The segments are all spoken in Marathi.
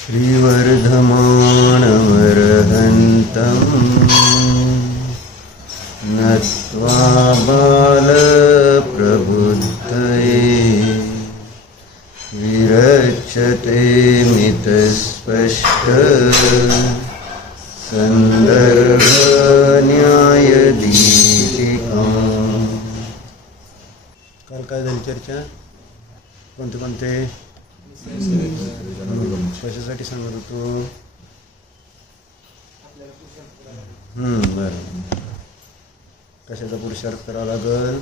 श्रीवर्धमानमर्हन्तम् नत्वा बालप्रबुद्धये विरच्यते मितस्पष्ट संदर्भन्यायदीपिकाम्. काल काय झाली चर्चा? कोणते कोणते कशासाठी सांगत होतो? बरं, कशाचा पुरुषार्थ करावा लागल?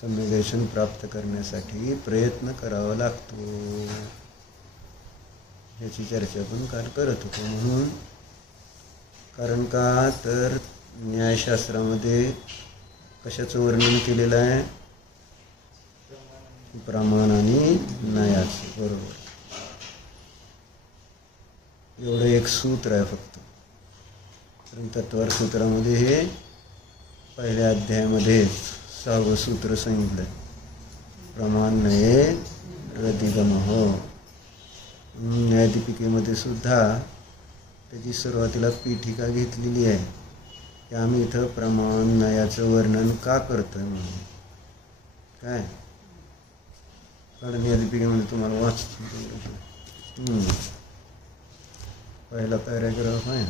सम्यक प्राप्त करण्यासाठी प्रयत्न करावा लागतो, याची चर्चा आपण काल करत होतो. म्हणून कारण का तर न्यायशास्त्रामध्ये कशाचं वर्णन केलेलं आहे? प्रमाण आणि न्यायाचं. बरोबर, एवढं एक सूत्र आहे फक्त. कारण तत्वार सूत्रामध्ये हे पहिल्या अध्यायामध्ये 6वं सूत्र सांगितलं, प्रमाण नये रतिगमः. न्यायदीपिकेमध्ये सुद्धा त्याची सुरुवातीला पीठिका घेतलेली आहे की आम्ही इथं प्रमाण न्यायाचं वर्णन का करतोय म्हणून. काय कारण न्यायदीपिकेमध्ये तुम्हाला वाचतो, पहिला पॅराग्राफ आहे.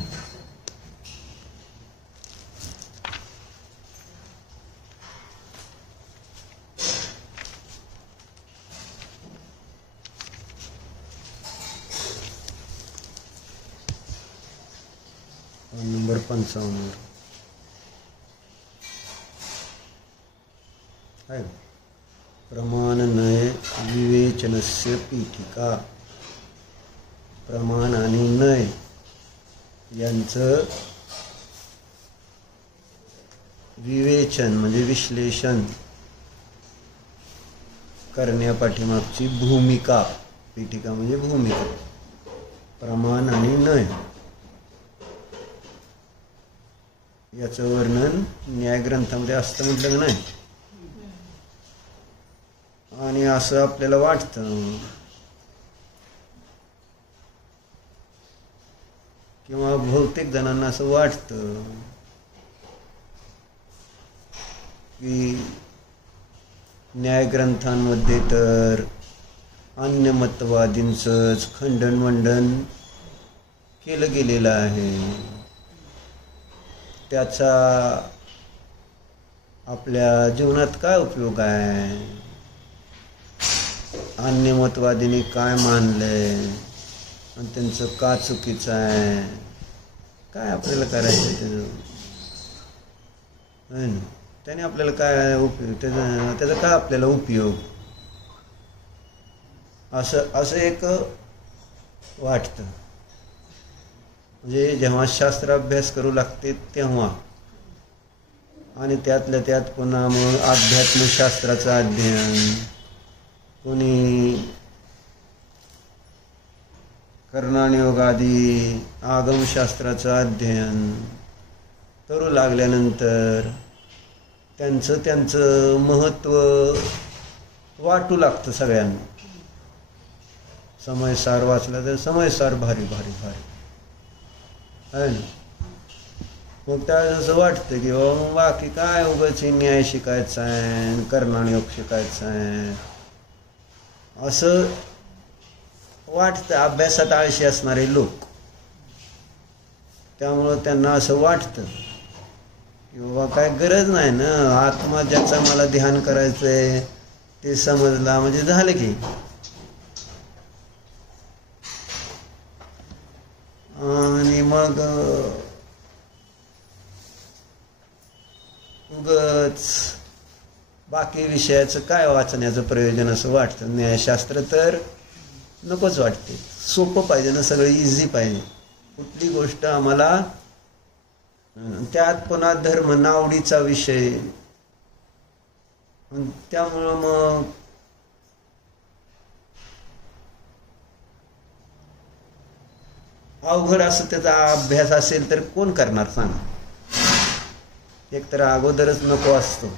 नंबर 55 आहे. प्रमाण नय विवेचनस्य पीठिका. प्रमाण आणि नय यांचं विवेचन म्हणजे विश्लेषण करण्यापाठीमागची भूमिका. पीठिका म्हणजे भूमिका. प्रमाण आणि नय याचं वर्णन न्यायग्रंथामध्ये असतं म्हटलं नाही. आणि असं आपल्याला वाटतं किंवा बहुतेक जणांना असं वाटतं की न्यायग्रंथांमध्ये तर अन्य मतवादींचंच खंडन वंडन केलं गेलेलं आहे, त्याचा आपल्या जीवनात काय उपयोग आहे? अन्य मतवादींनी काय मानलंय आणि त्यांचं का चुकीचं आहे? काय आपल्याला करायचं त्याचं? त्याने आपल्याला काय उपयोग? त्याचा काय आपल्याला उपयोग? असं एक वाटतं. म्हणजे जेव्हा शास्त्राभ्यास करू लागते तेव्हा, आणि त्यातल्या त्यात पुन्हा मग अध्यात्मशास्त्राचं अध्ययन, कोणी कर्णाणयोग आदी आगमशास्त्राचं अध्ययन करू लागल्यानंतर त्यांचं महत्त्व वाटू लागतं सगळ्यांना. समयसार वाचलं तर समयसार भारी भारी भारी आहे ना. मग त्यावेळेस असं वाटतं की मग बाकी काय उगाच न्याय शिकायचा आहे, कर्णाणयोग शिकायचा आहे, असं वाटतं अभ्यासात आळशी असणारे लोक. त्यामुळं त्यांना असं वाटतं की बाबा काय गरज नाही ना, आत्मा ज्याचं मला ध्यान करायचंय ते समजला म्हणजे झालं की. आणि मग उगाच बाकी विषयाचं काय वाचण्याचं प्रयोजन असं वाटतं. न्यायशास्त्र तर नकोच वाटते. सोपं पाहिजे ना, सगळं इझी पाहिजे. कुठली गोष्ट आम्हाला, त्यात पुन्हा धर्म नावडीचा विषय, त्यामुळं मग अवघड असं त्याचा अभ्यास असेल तर कोण करणार सांग. एक तर अगोदरच नको असतो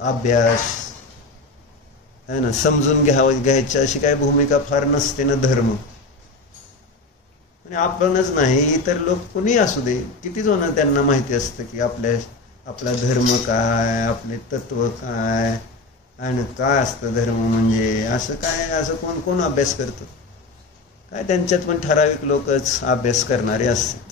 अभ्यास, आहे ना, समजून घ्यायची अशी काही भूमिका फार नसते ना धर्म. आणि आपणच नाही, इतर लोक कोणी असू दे, किती जण त्यांना माहिती असतं की आपला धर्म काय, आपले तत्व काय, आणि काय असतं धर्म म्हणजे. असं काय, असं कोण अभ्यास करतं काय? त्यांच्यात पण ठराविक लोकच अभ्यास करणारे असतात.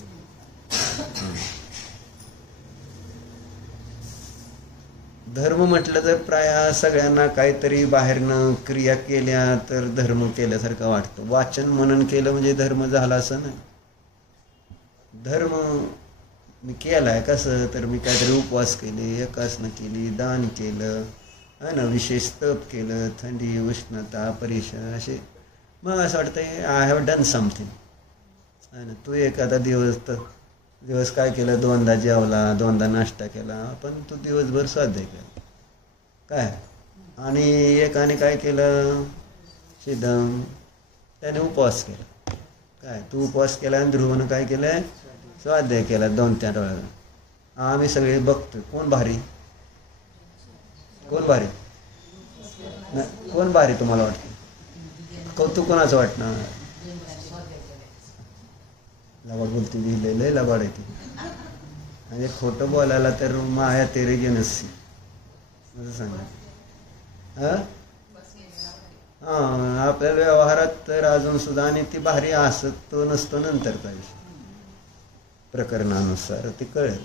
धर्म म्हटलं तर प्राय सगळ्यांना काहीतरी बाहेरनं क्रिया केल्या तर धर्म केल्यासारखं वाटतं. वाचन मनन केलं म्हणजे धर्म झाला असं नाही. धर्म मी केलाय कसं, तर मी काहीतरी उपवास केले, एकासनं केली, दान केलं, है ना, विशेष तप केलं, थंडी उष्णता परीक्षा असे, मग असं वाटतं आय हॅव डन समथिंग. आहे ना, तू एखादा दिवस काय केलं, 2दा जेवला, 2दा नाश्ता केला, पण तू दिवसभर स्वाध्याय केला काय. आणि एकाने काय केलं, शिदम, त्याने उपवास केला काय. तू उपवास केला आणि ध्रुवनं काय केलं, स्वाध्याय केला 2-3 वेळा. आम्ही सगळे बघतोय कोण भारी, कोण भारी, कोण भारी तुम्हाला वाटतं? कौतुक कोणाचं वाटणार? लबाड बोलते, लय लबाड आहे ती. म्हणजे खोटं बोलायला तर माया तेरे गे नसती असं सांगा. हां, आपल्या व्यवहारात तर अजून सुद्धा, आणि ती भारी असत तो नसतो नंतरचा विषय, प्रकरणानुसार ते कळेल.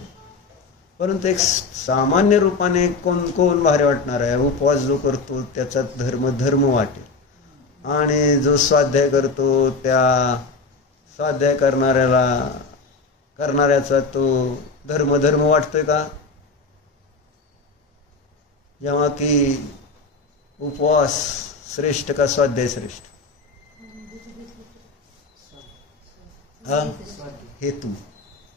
परंतु एक सामान्य रूपाने कोण भारी वाटणार आहे? उपवास जो करतो त्याचा धर्म वाटेल, आणि जो स्वाध्याय करतो त्या स्वाध्याय करणाऱ्याचा तो धर्म वाटतोय का? जेव्हा की उपवास श्रेष्ठ का स्वाध्याय श्रेष्ठ? हा, हेतू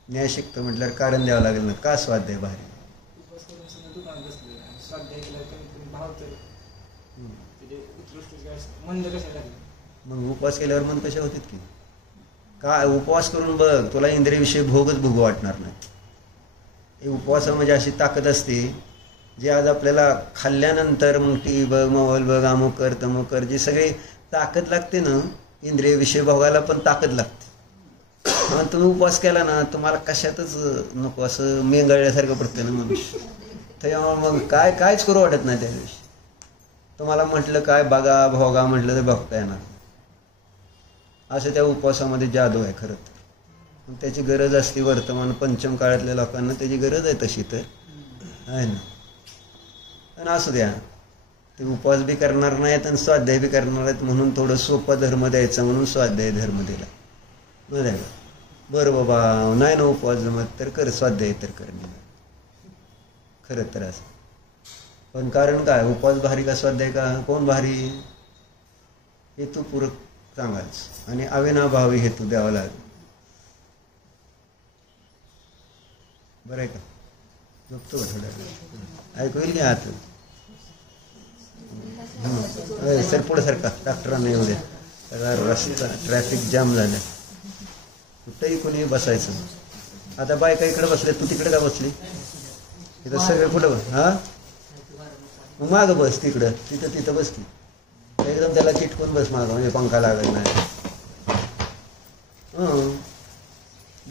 न्याय शिकतो म्हटल्यावर कारण द्यावं लागेल ना, का स्वाध्याय भारी? मग उपवास केल्यावर मन कशा होतात की काय? उपवास करून बघ, तुला इंद्रियविषयी भोगच भोगू वाटणार नाही. हे उपवास म्हणजे अशी ताकद असते जी आज आपल्याला खाल्ल्यानंतर मग टी बघ, मोबाईल बघ, अमुक कर तमुक कर, जी सगळी ताकद लागते ना इंद्रियविषयी भोगायला पण ताकद लागते. तुम्ही उपवास केला ना, तुम्हाला कशातच नको, असं मेंगळल्यासारखं पडतं ना मनुष्य. त्यामुळे मग कायच करू वाटत नाही त्या दिवशी. तुम्हाला म्हटलं काय बघा भोगा म्हटलं तर बघता येणार. असं त्या उपवासामध्ये जादू आहे खरं तर. त्याची गरज असते वर्तमान पंचम काळातल्या लोकांना, त्याची गरज आहे तशी तर आहे ना. आणि असू द्या, ते उपवास बी करणार नाहीत आणि स्वाध्याय बी करणार आहेत, म्हणून थोडं सोपं धर्म द्यायचा म्हणून स्वाध्याय धर्म दिला. बरं आहे, बरं बाबा नाही ना उपवास जमत तर कर, स्वाध्याय तर कर नाही खरं तर असं. पण कारण काय, उपवास भारी का स्वाध्याय का? कोण भारी? हेतू पूरक सांगायचं आणि अविनाभावी हेतू द्यावा लागेल. बरं आहे का? झोपतो का थोड्या? ऐकू येईल की आत? सर पुढे सारखा डॉक्टरांना येऊ द्या, रस्ता ट्रॅफिक जाम झालं, कुठंही कोणी बसायचं. आता बायका इकडे बसले, तू तिकडे का बसली? इथं सगळे कुठं बस? हा, मग मागं बस, तिकडं तिथं बस की एकदम, त्याला चिटकून बस मागं, म्हणजे पंखा लागत नाही.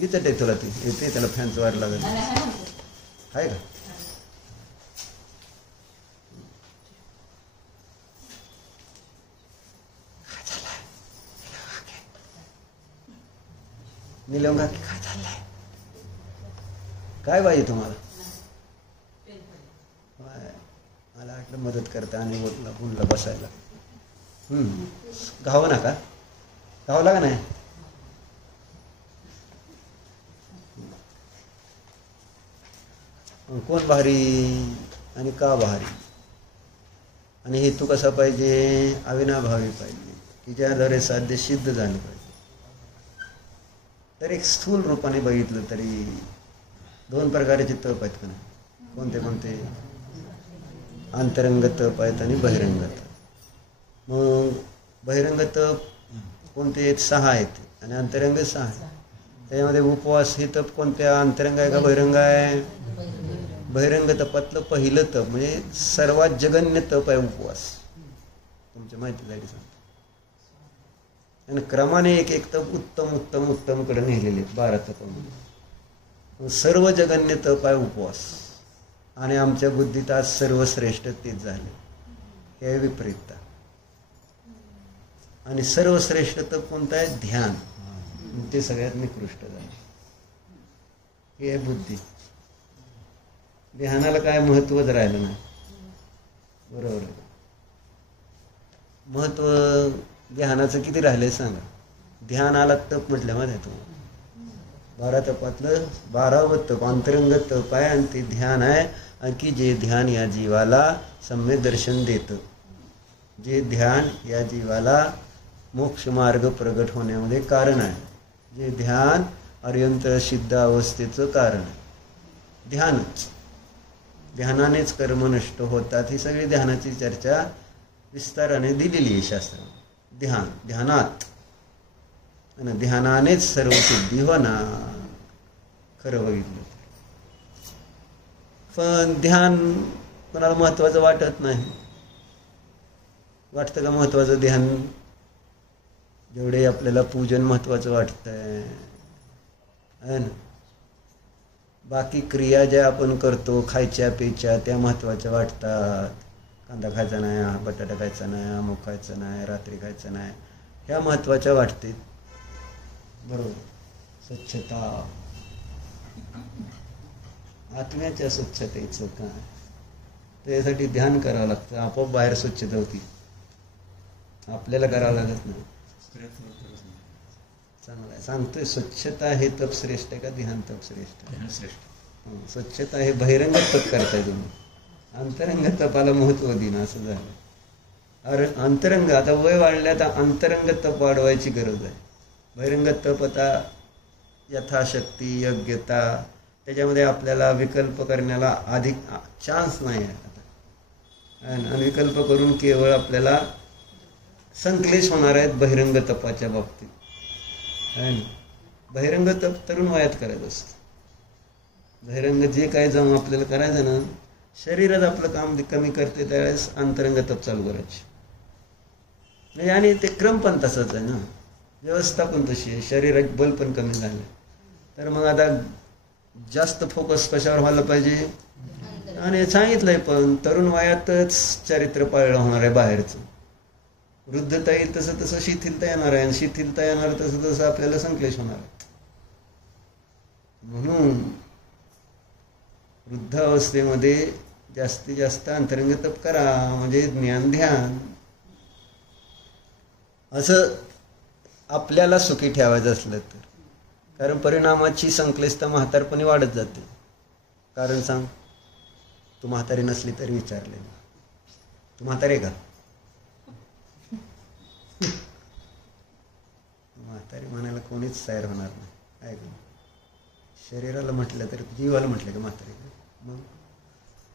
गीतट आहे तुला ती येते, त्याला फॅनचं वार लागत आहे का? निलंगा की काय चाललंय? काय पाहिजे तुम्हाला? मला वाटलं मदत करता आणि बोलला बसायला. गावं ना का? गावला का नाही? कोण भारी आणि का भारी? आणि हेतू कसा पाहिजे? अविनाभावी पाहिजे, की ज्याद्वारे साध्य सिद्ध झालं पाहिजे. तर एक स्थूल रूपाने बघितलं तरी 2 प्रकारचे तप आहेत का नाही? कोणते? अंतरंग तप आहेत आणि बहिरंग तप. मग बहिरंग तप कोणते? 6 आहेत आणि अंतरंग 6 आहेत. त्याच्यामध्ये उपवास हे तप कोणत्या? अंतरंग आहे का बहिरंग आहे? बहिरंग तपातलं पहिलं तप म्हणजे सर्वात जगन्य तप आहे उपवास. तुमच्या माहितीसाठी सांगतो. आणि क्रमाने एक एक तप उत्तम उत्तम उत्तम कडे नेलेले 12 तपामध्ये. सर्व जगन्य तप आहे उपवास. आणि आमच्या बुद्धीत आज सर्वश्रेष्ठ तेच झाले. हे विपरीतता. आणि सर्वश्रेष्ठ तप कोणतं आहे? ध्यान. ते सगळ्यात निकृष्ट झाले. हे आहे बुद्धी. ध्यानाला काय महत्वच राहिलं नाही. बरोबर आहे. महत्व ध्यानाचं किती राहिले सांगा. ध्यानाला तप म्हटलं माहिती आहे तुम्हाला. 12 तपातलं 12वं तप अंतरंग तप आहे. आणि ते ध्यान आहे. आणि की जे ध्यान या जीवाला सम्यक दर्शन देतं. जे ध्यान या जीवाला मोक्ष मार्ग प्रगट होण्यामध्ये कारण आहे. जे ध्यान अर्यंत सिद्ध अवस्थेचं कारण आहे. ध्यानच. ध्यानानेच कर्म नष्ट होतात. ही सगळी ध्यानाची चर्चा विस्ताराने दिलेली आहे शास्त्रात. ध्यान, ध्यानात आणि ध्यानानेच सर्व सिद्धी होणार. खरं बघितलं. पण ध्यान कोणाला महत्वाचं वाटत नाही. वाटतं का महत्वाचं ध्यान? जेवढे आपल्याला पूजन महत्वाचं वाटतंय है ना. बाकी क्रिया ज्या आपण करतो खायच्या प्यायच्या त्या महत्वाच्या वाटतात. कांदा खायचा नाही, बटाटा खायचा नाही, अमुक खायचं नाही, रात्री खायचं नाही, ह्या महत्वाच्या वाटते. बरोबर. स्वच्छता, आत्म्याच्या स्वच्छतेचं काय, त्यासाठी ध्यान करावं लागतं. आपोआप बाहेर स्वच्छता होती. आपल्याला करावं लागत नाही. चांगलं आहे. सांगतोय स्वच्छता हे तप श्रेष्ठ आहे का ध्यान तप श्रेष्ठ? ध्यान श्रेष्ठ. स्वच्छता हे बहिरंग तप करताय तुम्ही. अंतरंग तपाला महत्व देणं असं झालं. अरे अंतरंग आता वय वाढल्या तर अंतरंग तप वाढवायची गरज आहे. बहिरंग तप आता यथाशक्ती योग्यता त्याच्यामध्ये आपल्याला विकल्प करण्याला अधिक चान्स नाही आहे आता. आणि विकल्प करून केवळ आपल्याला संक्लेश होणार आहेत बहिरंग तपाच्या बाबतीत. बहिरंग तप तरुण वयात करायचं असतं. बहिरंग जे काय जाऊन आपल्याला करायचं ना, शरीरात आपलं काम कमी करते त्यावेळेस अंतरंग तप चालू करायचे. म्हणजे आणि ते क्रम पण तसाच आहे ना, व्यवस्था पण तशी आहे. शरीरात बल पण कमी झालं तर मग आता जास्त फोकस कशावर व्हायला पाहिजे. आणि सांगितलंय पण तरुण वयातच चारित्र्य पाळलं होणार आहे बाहेरचं. वृद्धता येईल तसं तसं शिथिलता येणार आहे. आणि शिथिलता येणार तसं तसं आपल्याला संक्लेश होणार आहे. म्हणून वृद्ध अवस्थेमध्ये जास्तीत जास्त अंतरंग तप करा. म्हणजे ज्ञान ध्यान असं आपल्याला सुखी ठेवायचं असलं तर. कारण परिणामाची संक्लेशता म्हातारपणी वाढत जाते. कारण सांग, तू म्हातारी नसली तरी विचारले, तू म्हातारी आहे का? म्हातारी म्हणायला कोणीच तयार होणार नाही. ऐक, शरीराला म्हटलं तर जीवाला म्हटलं का म्हातारी मग.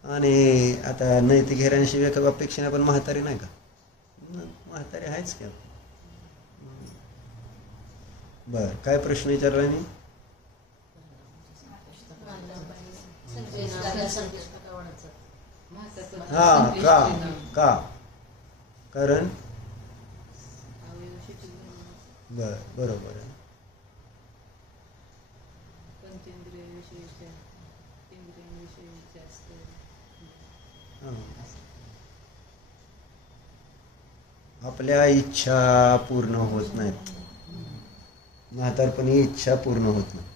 आणि आता नैतिक हेरांशी अपेक्षा पण म्हातारी नाही का? म्हातारी आहेच का? बर, काय प्रश्न विचारला मी? हा का का कारण बरोबर आहे. आपल्या इच्छा पूर्ण होत नाहीत. म्हातारपणी इच्छा पूर्ण होत नाही.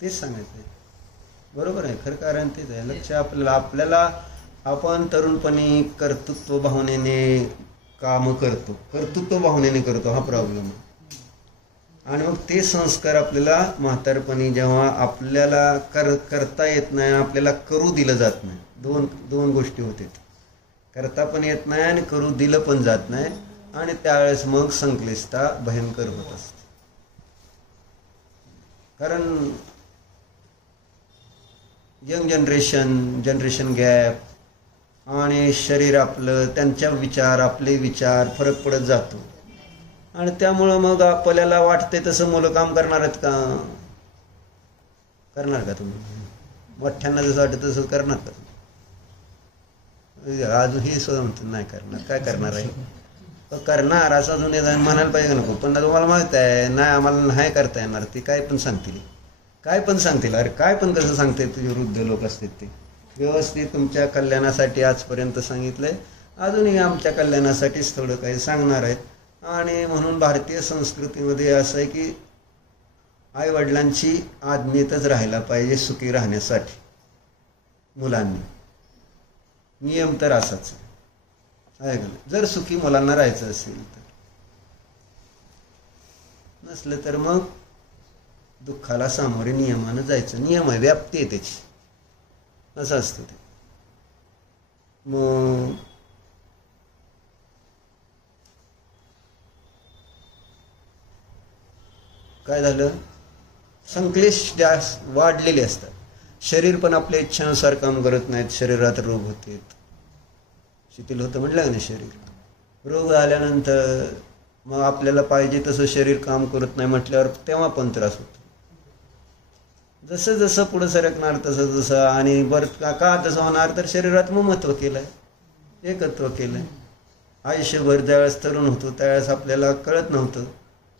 तेच सांगायचं. बरोबर आहे. खरं कारण तेच आहे. लक्ष आपल्याला आपण तरुणपणी कर्तृत्व भावनेने काम करतो, कर्तृत्व भावनेने करतो. हा प्रॉब्लेम आहे. आणि मग ते संस्कार आपल्याला म्हातारपणी जेव्हा आपल्याला करता येत नाही, आपल्याला करू दिलं जात नाही. दोन गोष्टी होते. करता पण येत नाही आणि करू दिलं पण जात नाही. आणि त्यावेळेस मग संक्लिष्टता भयंकर होत असते. कारण यंग जनरेशन गॅप आणि शरीर आपलं, त्यांच्या विचार आपले विचार फरक पडत जातो. आणि त्यामुळं मग आपल्याला वाटते तसं मुलं काम करणार आहेत का? करणार का तुम्ही? मोठ्यांना जसं वाटतं तसं करणार का तुम्ही? अजूनही सुद्धा म्हणतो नाही करणार. काय करणार आहे? करणार असं अजून म्हणायला पाहिजे नको. पण तुम्हाला माहित आहे नाही आम्हाला नाही करता येणार. ती काय पण सांगतील, काय पण सांगतील. अरे काय पण कसं सांगते तुझे वृद्ध लोक असतात ते. व्यवस्थित तुमच्या कल्याणासाठी आजपर्यंत सांगितलंय, अजूनही आमच्या कल्याणासाठीच थोडं काही सांगणार आहेत. आणि म्हणून भारतीय संस्कृतीमध्ये असं आहे की आईवडिलांची आज्ञेतच राहायला पाहिजे सुखी राहण्यासाठी. मुलांनी नियम तर असाच आहे का? जर सुखी मुलांना राहायचं असेल तर, नसलं तर मग दुःखाला सामोरे नियमानं जायचं. नियम आहे, व्याप्ती आहे त्याची, असं असतं ते. मग काय झालं? संक्लेश जास्त वाढलेले असतात. शरीर पण आपल्या इच्छानुसार काम करत नाहीत. शरीरात रोग होते, शिथिल होतं म्हटलं का नाही शरीर. रोग आल्यानंतर मग आपल्याला पाहिजे तसं शरीर काम करत नाही म्हटल्यावर तेव्हा पण त्रास होतो. जसं जसं पुढं सरकणार तसं तसं. आणि बरं का तसं होणार तर शरीरात ममत्व केलंय, एकत्व केलंय. आयुष्यभर ज्यावेळेस तरुण होतो त्यावेळेस आपल्याला कळत नव्हतं,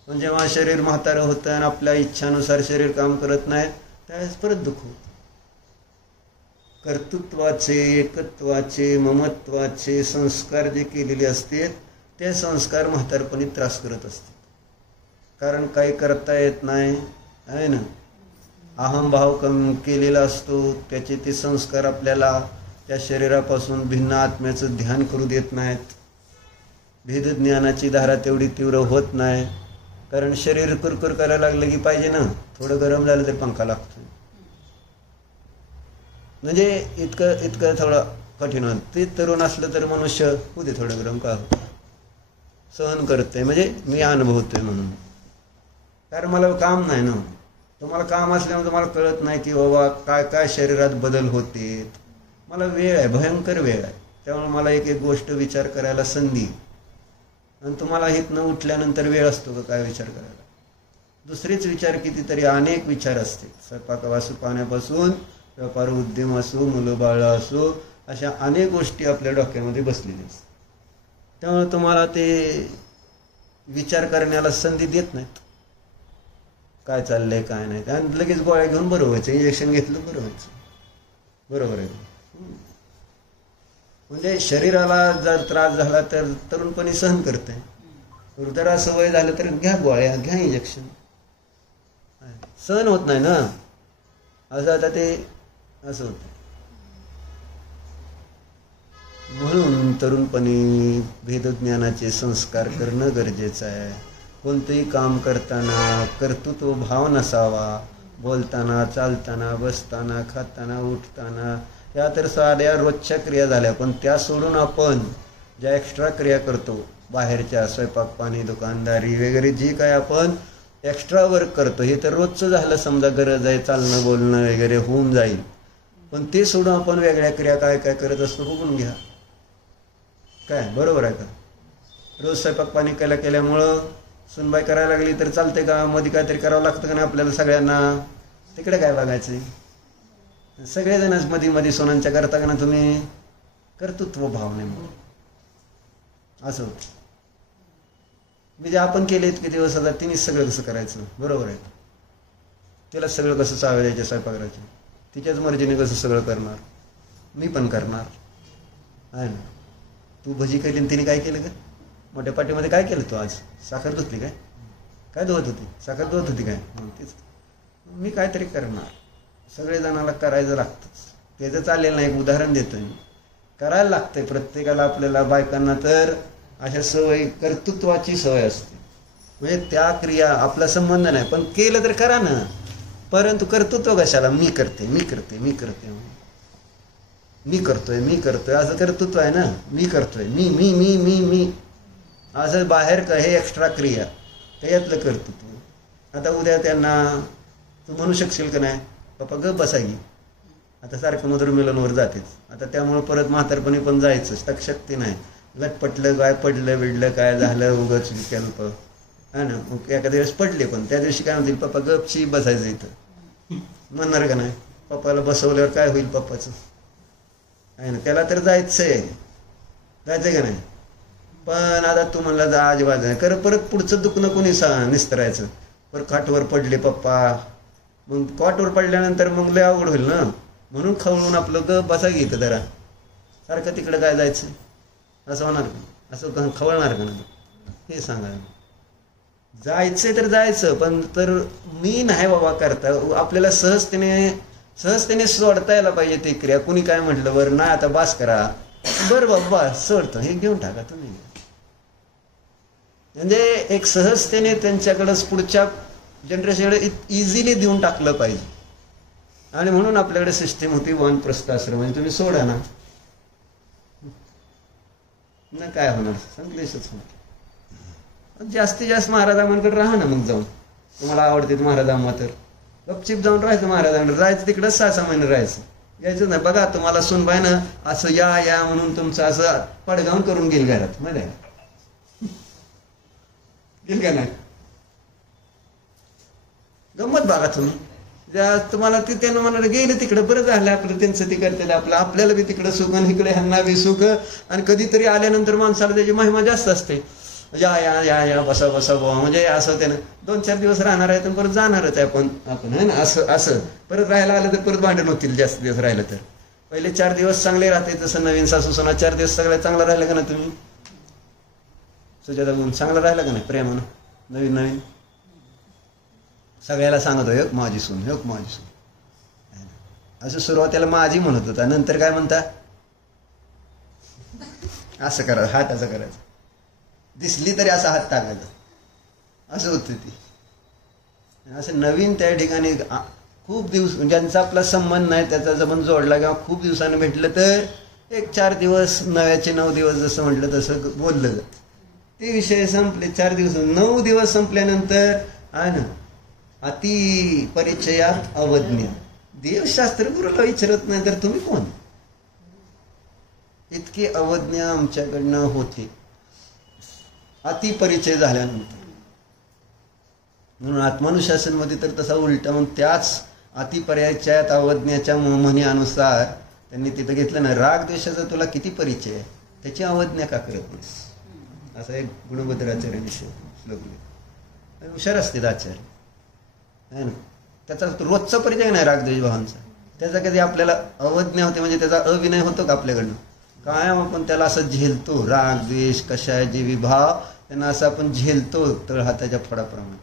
पण जेव्हा शरीर म्हातारं होतं आणि आपल्या इच्छानुसार शरीर काम करत नाही त्यावेळेस परत दुःख होतं. कर्तृत्वाचे, एकत्वाचे, ममत्वाचे संस्कार जे केलेले असते ते संस्कार म्हातारपणी त्रास करत असतात. कारण काही करता येत नाही आहे ना. अहंभाव कमी केलेला असतो, त्याचे ते संस्कार आपल्याला त्या शरीरापासून भिन्न आत्म्याचं ध्यान करू देत नाहीत. भेदज्ञानाची धारा तेवढी तीव्र होत नाही. कारण शरीर कुरकुर करायला लागलं की पाहिजे ना, थोडं गरम झालं तरी पंखा लागतो. म्हणजे इतकं थोडं कठीण होतं. ते तरुण असलं तर मनुष्य होऊ दे थोडं गरम का सहन करते, म्हणजे मी अनुभवतोय म्हणून. कारण मला काम नाही ना. तुम्हाला काम असल्यामुळे तुम्हाला कळत नाही की बाबा काय काय शरीरात बदल होते. मला वेळ आहे, भयंकर वेळ आहे. त्यामुळे मला एक एक गोष्ट विचार करायला संधी. आणि तुम्हाला इथनं उठल्यानंतर वेळ असतो का काय विचार करायला? दुसरेच विचार कितीतरी अनेक विचार असते. स्वयंपाकापासून पाण्यापासून व्यापार उद्यम असो, मुलं बाळं असो, अशा अनेक गोष्टी आपल्या डोक्यामध्ये बसलेल्या असतात. त्यामुळे तुम्हाला ते विचार करण्याला संधी देत नाहीत. काय चाललंय काय नाही. आणि लगेच गोळ्या घेऊन बरं व्हायचं, इंजेक्शन घेतलं बरं व्हायचं. बरोबर आहे. म्हणजे शरीराला जर त्रास झाला तर तरुणपणी सहन करते. हृदयाला सवय झालं तर घ्या गोळ्या, घ्या इंजेक्शन. सहन होत नाही ना असं. आता ते असं होतं. म्हणून तरुणपणी भेदज्ञानाचे संस्कार करणं गरजेचं आहे. कोणतंही काम करताना कर्तृत्व भाव नसावा. बोलताना, चालताना, बसताना, खाताना, उठताना, या तर साध्या रोजच्या क्रिया झाल्या. पण त्या सोडून आपण ज्या एक्स्ट्रा क्रिया करतो बाहेरच्या, स्वयंपाक पाणी, दुकानदारी वगैरे, जी काय आपण एक्स्ट्रा वर्क करतो, हे तर रोजचं झालं. समजा गरज आहे, चालणं बोलणं वगैरे होऊन जाईल. पण ते सोडून आपण वेगळ्या क्रिया काय काय करत असतो बघून घ्या. काय बरोबर आहे का? रोज स्वयंपाक पाणी केल्यामुळं सुनबाई करायला लागली तर चालते का? मध्ये काहीतरी करावं लागतं का नाही आपल्याला सगळ्यांना? तिकडे काय बघायचं? सगळेजणच मध्ये मध्ये सोनांच्या करता का ना तुम्ही? कर्तृत्व भाव नाही म्हणून असं होतं. म्हणजे आपण केले इतके दिवस आता तिने सगळं कसं करायचं? बरोबर आहे. तिला सगळं कसं चावे द्यायचं स्वयंपाकाचं? तिच्याच मर्जीने कसं सगळं करणार? मी पण करणार आहे ना. तू भजी केली आणि तिने काय केलं का? मोठ्या पाठीमध्ये काय केलं तू? आज साखर धुतली काय? काय धुवत होती? साखर धुवत होती काय? तेच मी काहीतरी करणार. सगळेजणाला करायचं लागतंच. त्याचं चाललेलं नाही. एक उदाहरण देतो मी. करायला लागतंय प्रत्येकाला. आपल्याला बायकांना तर अशा सवय, कर्तृत्वाची सवय असते. म्हणजे त्या क्रिया आपला संबंध नाही, पण केलं तर करा ना. परंतु कर्तृत्व कशाला? मी करते, मी करते, मी करते, मी करतोय, मी करतोय, असं कर्तृत्व आहे ना. मी करतोय, मी मी मी मी मी असं बाहेर का हे एक्स्ट्रा क्रिया, त्याच्यातलं कर्तृत्व. आता उद्या त्यांना तू म्हणू शकशील का नाही पप्पा गप बसागी? आता सारखं मधुर मिलनवर जातेच. आता त्यामुळं परत म्हातारपणी पण जायचंच. तकशक्ती नाही. लटपटलं काय, पडलं बिडलं काय झालं, उगाच विकल्प आहे ना. एखाद्या दिवस पडले, पण त्या दिवशी काय म्हणतील पप्पा गपची बसायचं इथं. म्हणणार का नाही? पप्पाला बसवल्यावर काय होईल पप्पाचं आहे ना, त्याला तर जायचंय का नाही? पण आता तुम्हाला जा अजिबात नाही कर, परत पुढचं दुखणं कोणी निस्तरायचं? परत खाटवर पडले पप्पा, मग कॉटवर पडल्यानंतर मग लय अवघड होईल ना. म्हणून खवळून आपलं ग बसा घेतं जरा, सारखं तिकडं काय जायचं असं होणार का? असं खवळणार का नाही? हे सांगा. जायचंय तर जायचं, पण तर मी नाही बाबा करता. आपल्याला सहजतेने सोडता यायला पाहिजे ती क्रिया. कुणी काय म्हटलं बरं नाही आता बास करा, बरं बाबा सोडतो, हे घेऊन टाका तुम्ही. म्हणजे एक सहजतेने त्यांच्याकडं पुढच्या जनरेशनकडे इझिली देऊन टाकलं पाहिजे. आणि म्हणून आपल्याकडे सिस्टीम होती वानप्रस्थ आश्रम. म्हणजे तुम्ही सोडा ना, काय होणार? संकलेशच होणार. जास्तीत जास्त महाराजांकडे राहा ना, मग जाऊन तुम्हाला आवडते महाराजांना तर गपचिप जाऊन राहायचं. महाराजांकडे राहायचं, तिकडंच 6-6 महिने राहायचं, यायचं नाही. बघा तुम्हाला सुनबाई ना असं या म्हणून तुमचं असं पडगावून करून गेल घरात, माहिती आहे गेल का नाही? गंमत बघा तुम्ही. तुम्हाला ते त्यांना म्हणाले गेले तिकडे बरं झालं आपलं, त्यांचं ते करतेलं आपलं, आपल्याला बी तिकडं सुख आणि इकडे ह्यांना बी सुख. आणि कधीतरी आल्यानंतर माणसाला त्याची महिमा जास्त असते. या बसा बुवा, म्हणजे असं त्यानं 2-4 दिवस राहणार आहे तर परत जाणारच आहे आपण है ना. असं परत राहायला आलं तर परत भांडण होतील. जास्त दिवस राहिलं तर पहिले 4 दिवस चांगले राहते. तसं नवीन सासू सुना 4 दिवस सगळ्या चांगलं राहिलं का ना तुम्ही? सुजाता चांगलं राहिलं का नाही प्रेमानं? नवीन सगळ्याला सांगत हो माझी सून, माझी सून असं. सुरुवातीला माझी म्हणत होता, नंतर काय म्हणता? असं करायचं, हात असं करायचं, दिसली तरी असा हात टाकायचा, असं होतं ती. असं नवीन त्या ठिकाणी खूप दिवस ज्यांचा आपला संबंध नाही त्याचा संबंध जोडला किंवा खूप दिवसानं भेटलं तर 1-4 दिवस, 9 दिवस जसं म्हटलं तसं बोललं, ते विषय संपले. 4 दिवस 9 दिवस संपल्यानंतर आहे ना अति परिचयात अवज्ञ. देवशास्त्र गुरुला विचारत नाही तर तुम्ही कोण? इतकी अवज्ञ आमच्याकडनं होते अति परिचय झाल्यानंतर. म्हणून आत्मानुशासनमध्ये तर तसा उलटा, मग त्याच अतिपरिचयात अवज्ञाच्या म्हणीनुसार त्यांनी तिथं घेतलं ना, राग द्वेषाचा तुला किती परिचय आहे, त्याची अवज्ञा का करत नाहीस? असा एक गुणभद्राचार्य श्लोक. हुशार असते आचार्य आहे ना. त्याचा रोजचा परिचय नाही रागद्वेष भावांचा, त्याचा कधी आपल्याला अवज्ञा होते म्हणजे त्याचा अविनय होतो का आपल्याकडनं? कायम आपण त्याला असं झेलतो. राग द्वेष कशाचे विभाव त्यांना असं आपण झेलतो तळ हाताच्या फडाप्रमाणे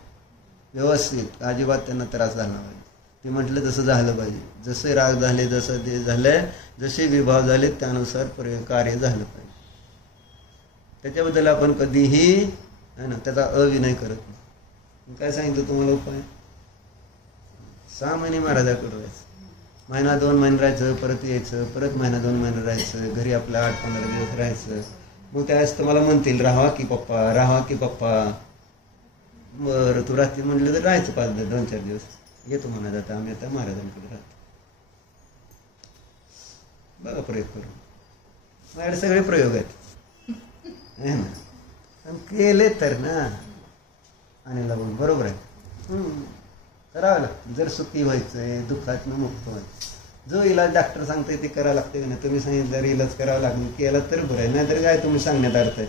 व्यवस्थित. अजिबात त्यांना त्रास झाला पाहिजे. ते म्हटलं तसं झालं पाहिजे. जसे राग झाले, जसं ते झालंय, जसे विभाव झाले त्यानुसार कार्य झालं पाहिजे. त्याच्याबद्दल आपण कधीही आहे ना त्याचा अविनय करत नाही. काय सांगितलं तुम्हाला उपाय? 6 महिने महाराजाकडे राहायचं, 1-2 महिने राहायचं, परत यायचं, परत 1-2 महिने राहायचं, घरी आपल्या 8-15 दिवस राहायचं. मग त्यावेळेस तुम्हाला म्हणतील राहावा की पप्पा. बरं तू राहतील म्हटलं तर राहायचं 2-4 दिवस. येतो म्हणा जाता आम्ही आता महाराजांकडे राहतो. बघा प्रयोग करून. माझ्याकडे सगळे प्रयोग आहेत ना, केले तर ना आणि लागून बरोबर आहे. करावं लागतं जर सुखी व्हायचंय, दुःखातनं मुक्त व्हायचं. जो इलाज डॉक्टर सांगतोय ते करावं लागते ना. तुम्ही सांगितलं जर इलाज करावं लागेल केला तर बरं आहे, नाहीतर काय तुम्ही सांगण्यात अर्थ आहे.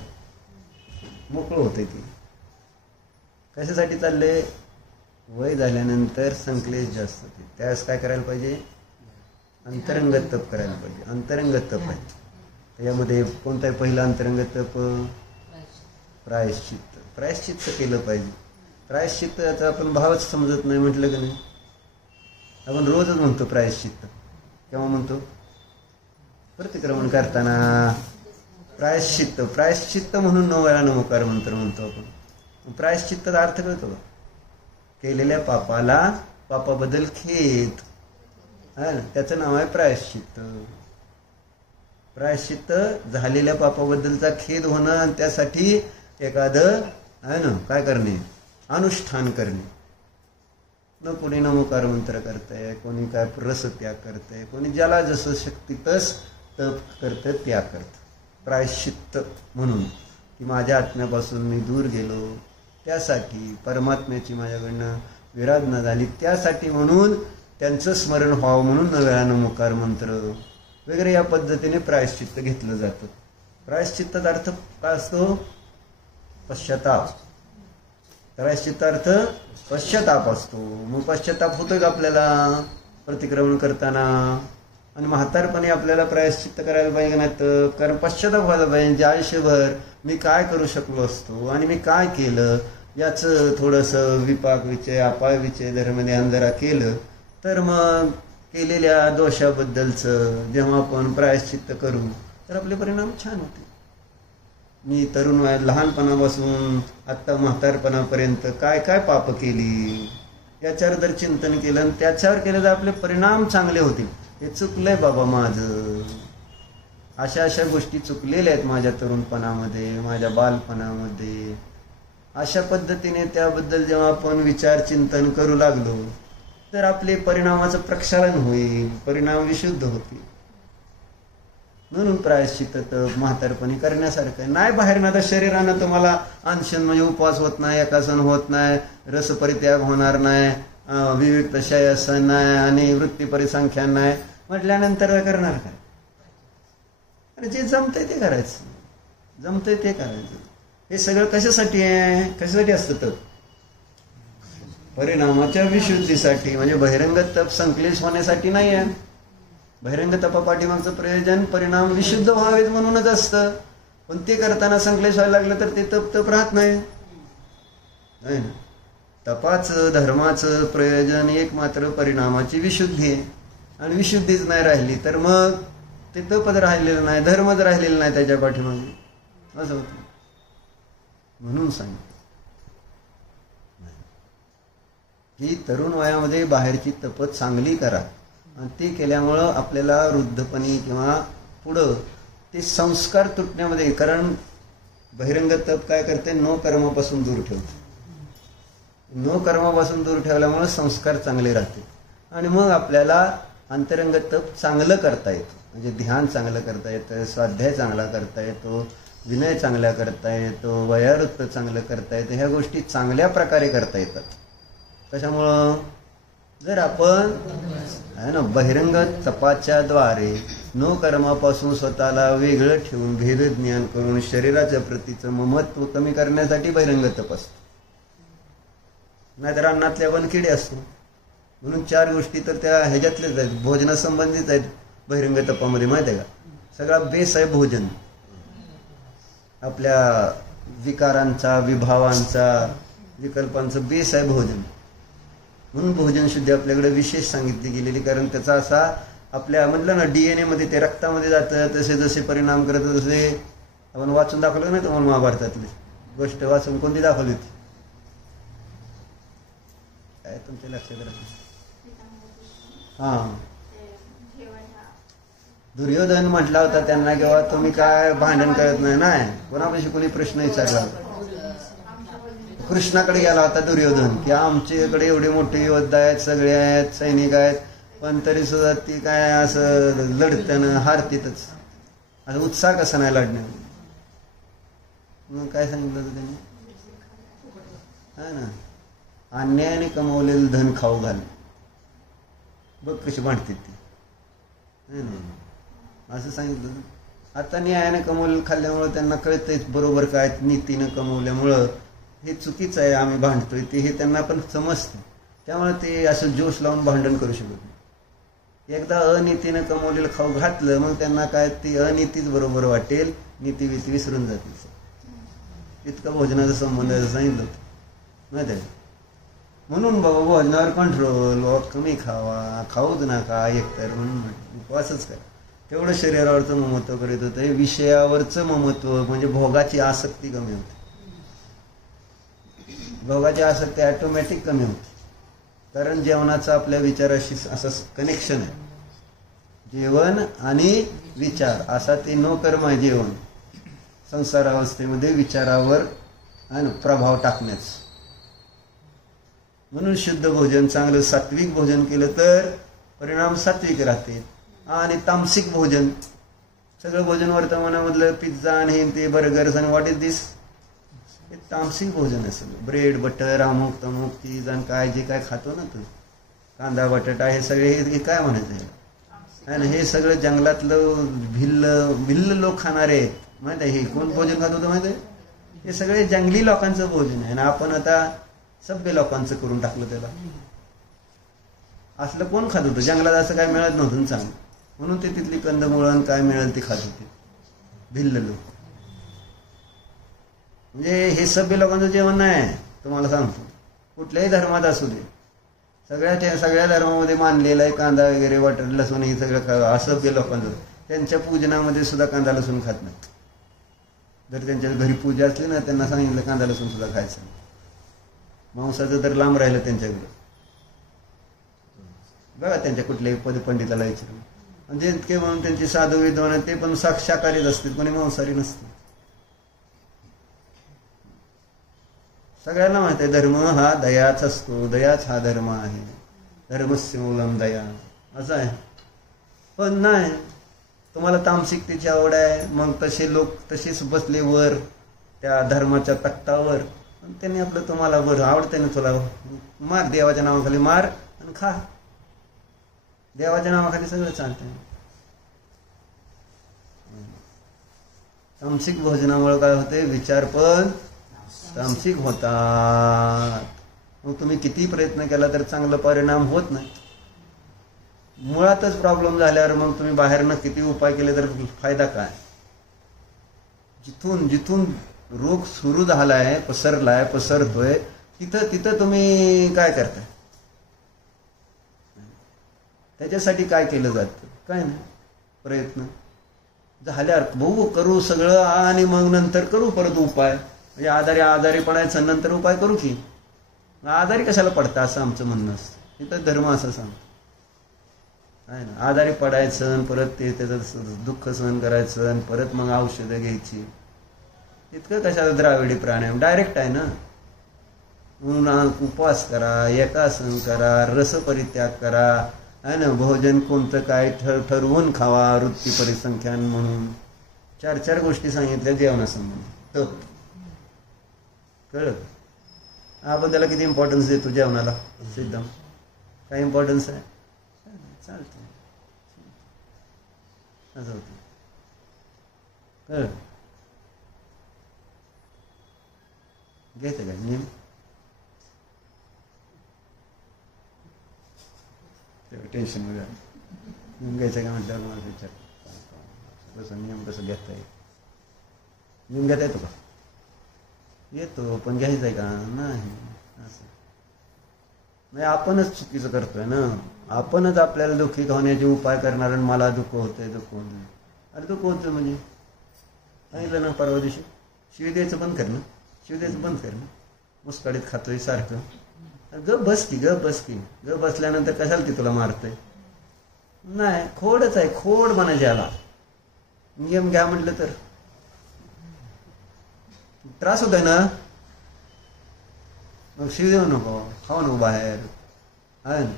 मोकळं होतंय ते. कशासाठी चाललंय? वय झाल्यानंतर संकलेश जास्त होते. त्यावेळेस काय करायला पाहिजे? अंतरंगत तप करायला पाहिजे. अंतरंगत तप आहे त्याच्यामध्ये. कोणतं आहे पहिलं अंतरंगत तप? प्रायश्चित्त. प्रायश्चित्त केलं पाहिजे. प्रायश्चित्ताचा आपण भावच समजत नाही म्हटलं की नाही. आपण रोजच म्हणतो प्रायश्चित्त. केव्हा म्हणतो? प्रतिक्रमण करताना प्रायश्चित्त म्हणून 9 वेळा नमोकार मंत्र म्हणतो आपण. प्रायश्चित्ताचा अर्थ कळतो का? केलेल्या पापाबद्दल खेद आहे ना, त्याचं नाव आहे प्रायश्चित्त. प्रायश्चित्त झालेल्या पापाबद्दलचा खेद होणं आणि त्यासाठी एखादं आहे ना काय करणे? अनुष्ठान करणे. न कोणी नमोकार मंत्र करतंय, कोणी काय रसत्याग करतंय, कोणी ज्याला जसं शक्ती तस तप करतं त्याग करतं. प्रायश्चित्त म्हणून की माझ्या आत्म्यापासून मी दूर गेलो, त्यासाठी परमात्म्याची माझ्याकडनं विराधना झाली, त्यासाठी म्हणून त्यांचं स्मरण व्हावं म्हणून नव्यानं मुकार मंत्र वगैरे या पद्धतीने प्रायश्चित्त घेतलं जातं. प्रायश्चित्ताचा अर्थ काय असतो? पश्चाताप. प्रायश्चित्तार्थ पश्चाताप असतो. मग पश्चाताप होतोय का आपल्याला प्रतिक्रमण करताना? आणि म्हातारपणे आपल्याला प्रायश्चित्त करायला पाहिजे नाही तर, कारण पश्चाताप व्हायला पाहिजे. आयुष्यभर मी काय करू शकलो असतो आणि मी काय केलं याचं थोडंसं विपाक विचय अपाय विचय धर्मध्यान जरा केलं तर मग केलेल्या दोषाबद्दलचं जेव्हा आपण प्रायश्चित्त करू तर आपले परिणाम छान होते. मी तरुण वयात लहानपणापासून आत्ता म्हातारपणापर्यंत काय काय पाप केली याच्यावर जर चिंतन केलं आणि त्याच्यावर केलं तर आपले परिणाम चांगले होतील. हे चुकलंय बाबा माझं, अशा अशा गोष्टी चुकलेल्या आहेत माझ्या तरुणपणामध्ये, माझ्या बालपणामध्ये. अशा पद्धतीने त्याबद्दल जेव्हा आपण विचार चिंतन करू लागलो तर आपले परिणामाचं प्रक्षालन होईल, परिणाम विशुद्ध होतील. म्हणून प्रायश्चित्त म्हातारपणी करण्यासारखं नाही. बाहेर ना तर शरीरानं तुम्हाला अनशन म्हणजे उपवास होत नाही, एकासन होत नाही, रसपरित्याग होणार नाही, विविक्त शयसन नाही आणि वृत्ती परिसंख्यान नाही म्हटल्यानंतर करणार काय? आणि जे जमतंय ते करायचं, जमतंय ते करायचं. हे सगळं कशासाठी आहे? कशासाठी असतं तप? परिणामाच्या विशुद्धीसाठी. म्हणजे बहिरंग तप संक्लेश होण्यासाठी नाही आहे. बहिरंग तपापाठीमागचं प्रयोजन परिणाम विशुद्ध व्हावेत म्हणूनच असतं. पण ते करताना संक्लेश व्हायला लागलं तर ते तप राहत नाही ना. तपाचं धर्माचं प्रयोजन एक मात्र परिणामाची विशुद्धी आहे. आणि विशुद्धीच नाही राहिली तर मग ते तपच राहिलेलं नाही, धर्मच राहिलेलं नाही त्याच्या पाठीमागे, असं होतं. म्हणून सांगितलं की तरुण वयामध्ये बाहेरची तप चांगली करा. आणि ते केल्यामुळं आपल्याला वृद्धपणी किंवा पुढं ते संस्कार तुटण्यामध्ये, कारण बहिरंग तप काय करते? नो कर्मापासून दूर ठेवते. नो कर्मापासून दूर ठेवल्यामुळे संस्कार चांगले राहते आणि मग आपल्याला अंतरंग तप चांगलं करता येतं. म्हणजे ध्यान चांगलं करता येतं, स्वाध्याय चांगला करता येतो, विनय चांगला करता येतो, वयावृत्त चांगलं करता येतं. ह्या गोष्टी चांगल्या प्रकारे करता येतात. कशामुळं? जर आपण आहे ना बहिरंग तपाच्या द्वारे नो कर्मापासून स्वतःला वेगळं ठेवून भेदज्ञान करून शरीराच्या प्रतीचं ममत्व कमी करण्यासाठी बहिरंग तप असतो. नाहीतर अन्नातल्या वनकिडे असतो. म्हणून 4 गोष्टी तर त्या ह्याच्यातलेच आहेत, भोजनासंबंधित आहेत. बहिरंग तपामध्ये माहिती आहे का? सगळा बेस आहे भोजन. आपल्या विकारांचा, विभावांचा, विकल्पांचं बेस आहे भोजन. म्हणून भोजन शुद्धी आपल्याकडे विशेष सांगितली गेलेली. कारण त्याचा असा आपल्या म्हटलं ना DNA मध्ये ते रक्तामध्ये जातं. तसे जसे परिणाम करत तसे आपण वाचून दाखवलं नाही तुम्हाला महाभारतातली गोष्ट वाचून कोणती दाखवली होती? काय तुमच्या लक्षात राहते? दुर्योधन म्हटला होता त्यांना किंवा तुम्ही काय भांडण करत नाही कोणापाशी कोणी प्रश्न विचारला होता. कृष्णाकडे गेला होता दुर्योधन की आमच्याकडे एवढे मोठे योद्धा आहेत, सगळे आहेत, सैनिक आहेत, पण तरी सुद्धा ती काय असं लढताना हारतीतच. असं उत्साह कसा नाही लढण्यामध्ये? मग काय सांगितलं होतं त्यांनी? हा ना, अन्यायाने कमवलेलं धन खाऊ घाल. बघ कशी भांडते ती, असं सांगितलं. आता न्यायाने कमवलेलं खाल्ल्यामुळं त्यांना कळतंय बरोबर काय, नीतीनं कमवल्यामुळं हे चुकीचं आहे, आम्ही भांडतोय ते, हे त्यांना पण समजतं. त्यामुळे ते असं जोश लावून भांडण करू शकत नाही. एकदा अनीतीनं कमवलेलं खाऊ घातलं मग त्यांना काय ती अनीतीच बरोबर वाटेल, नीती भीती विसरून जातील. इतका भोजनाचा संबंध आहे सांगितलं होतं माहिती आहे. म्हणून बाबा भोजनावर कंट्रोल, कमी खावा, खाऊच नका एकतर, म्हणून उपवासच करा. तेवढं शरीरावरचं ममत्व करीत होतं. हे विषयावरचं ममत्व म्हणजे भोगाची आसक्ती कमी होते. भोगाची आसक्ती ऑटोमॅटिक कमी होते. कारण जेवणाचं आपल्या विचाराशी असं कनेक्शन आहे. जेवण आणि विचार असा ते नो कर्म आहे जेवण. संसार अवस्थेमध्ये विचारावर प्रभाव टाकण्याच. म्हणून शुद्ध भोजन, चांगलं सात्विक भोजन केलं तर परिणाम सात्विक राहते. आणि तामसिक भोजन, सगळं भोजन वर्तमानामधलं पिझ्झा आणि ते बर्गर्स आणि व्हॉट इज दिस, हे तामसिक भोजन आहे सगळं. ब्रेड बटर अमुक तमुक चीज आणि काय जे काय खातो ना तू, कांदा बटाटा हे सगळे हे काय म्हणायचं आणि हे सगळं जंगलातलं भिल्ल लोक खाणारे आहेत माहिती आहे. हे कोण भोजन खात होतं माहिती आहे? हे सगळे जंगली लोकांचं भोजन आहे आणि आपण आता सभ्य लोकांचं करून टाकलं त्याला. असलं कोण खात होतं? जंगलात असं काय मिळत नव्हतं चांगलं, म्हणून ते तिथली कंदमुळं काय मिळेल ते खात होते भिल्ल लोक. म्हणजे हे सभ्य लोकांचं जेवण नाही. तुम्हाला सांगतो, कुठल्याही धर्मात असू दे, सगळ्या धर्मामध्ये मानलेलं आहे कांदा वगैरे वाटर लसूण हे सगळं असभ्य लोकांचं. त्यांच्या पूजनामध्ये सुद्धा कांदा लसूण खात नाही. जर त्यांच्या घरी पूजा असली ना, त्यांना सांगितलं कांदा लसूण सुद्धा खायचं. मांसाचं तर लांब राहिलं त्यांच्याकडे. बघा त्यांच्या कुठल्याही पंडिताला विचारून, म्हणजे इतके म्हणून त्यांची साधू विद्वान ते पण शाकाहारीच असतील, कोणी मांसाहारी नसते. सगळ्यांना माहित आहे धर्म हा दयाच असतो, दयाच हा धर्म आहे. धर्मस्य मूलम दया असं आहे. पण नाही, तुम्हाला तामसिकतेची आवड आहे, मग तसे लोक तसेच बसले वर त्या धर्माच्या तख्तावर. त्यांनी आपलं तुम्हाला बरं आवडतंय ना, तुला मार, देवाच्या नावाखाली मार आणि खा. देवाच्या नावाखाली सगळं चालतंय. तामसिक भोजनामुळे काय होते? विचार पण तामसिक होतात. मग तुम्ही किती प्रयत्न केला तर चांगला परिणाम होत नाही. मुळातच प्रॉब्लेम झाल्यावर मग तुम्ही बाहेरनं किती उपाय केले तर फायदा काय? जिथून रोग सुरू झालाय, पसरतोय, तिथं तुम्ही काय करताय? त्याच्यासाठी काय केलं जातं? काय नाही, प्रयत्न झाल्यावर बघू करू सगळं आणि मग नंतर करू परत उपाय. म्हणजे आजारी पडायचं नंतर उपाय करू की आजारी कशाला पडता असं आमचं म्हणणं असतं. इथं धर्म असं सांग आहे ना, आजारी पडायचं परत ते त्याचं दुःख सहन करायचं आणि परत मग औषधं घ्यायची. इतकं कशाला द्राविडी प्राणायाम डायरेक्ट आहे ना. म्हणून उपवास करा, एकासन करा, रसपरित्याग करा आहे ना. भोजन कोणतं काय ठरवून खावा, वृत्ती परिसंख्यान म्हणून 4 गोष्टी सांगितल्या जेवणासंबंधी. कळलं? आपण त्याला किती इम्पॉर्टन्स देतो जेवणाला? सिद्धम काय इम्पॉर्टन्स आहे? चालतं असं होतं. कळलं? घ्यायचं काय नियम? टेन्शन मध्ये नियम घ्यायचं का म्हटल्यावर मला विचार कसं नियम कसं घेता येईल? नियम घेता येतो का? येतो, पण घ्यायचं आहे का? नाही. असं नाही, आपणच चुकीचं करतोय ना. आपणच आपल्याला दुःखी होण्याचे उपाय करणार आणि मला दुःख होतंय. अरे दुःख होतं म्हणजे सांगितलं ना परवा दिवशी, शिवी द्यायचं बंद कर ना. मुस्काडीत खातोय सारखं. गप बस की बसल्यानंतर कशाला ती तुला मारतोय? नाही, खोडच आहे, खोड म्हणायचे याला. नियम घ्या म्हटलं तर त्रास होतोय ना, मग शिव देऊ नको, खाऊ नको बाहेर आहे ना.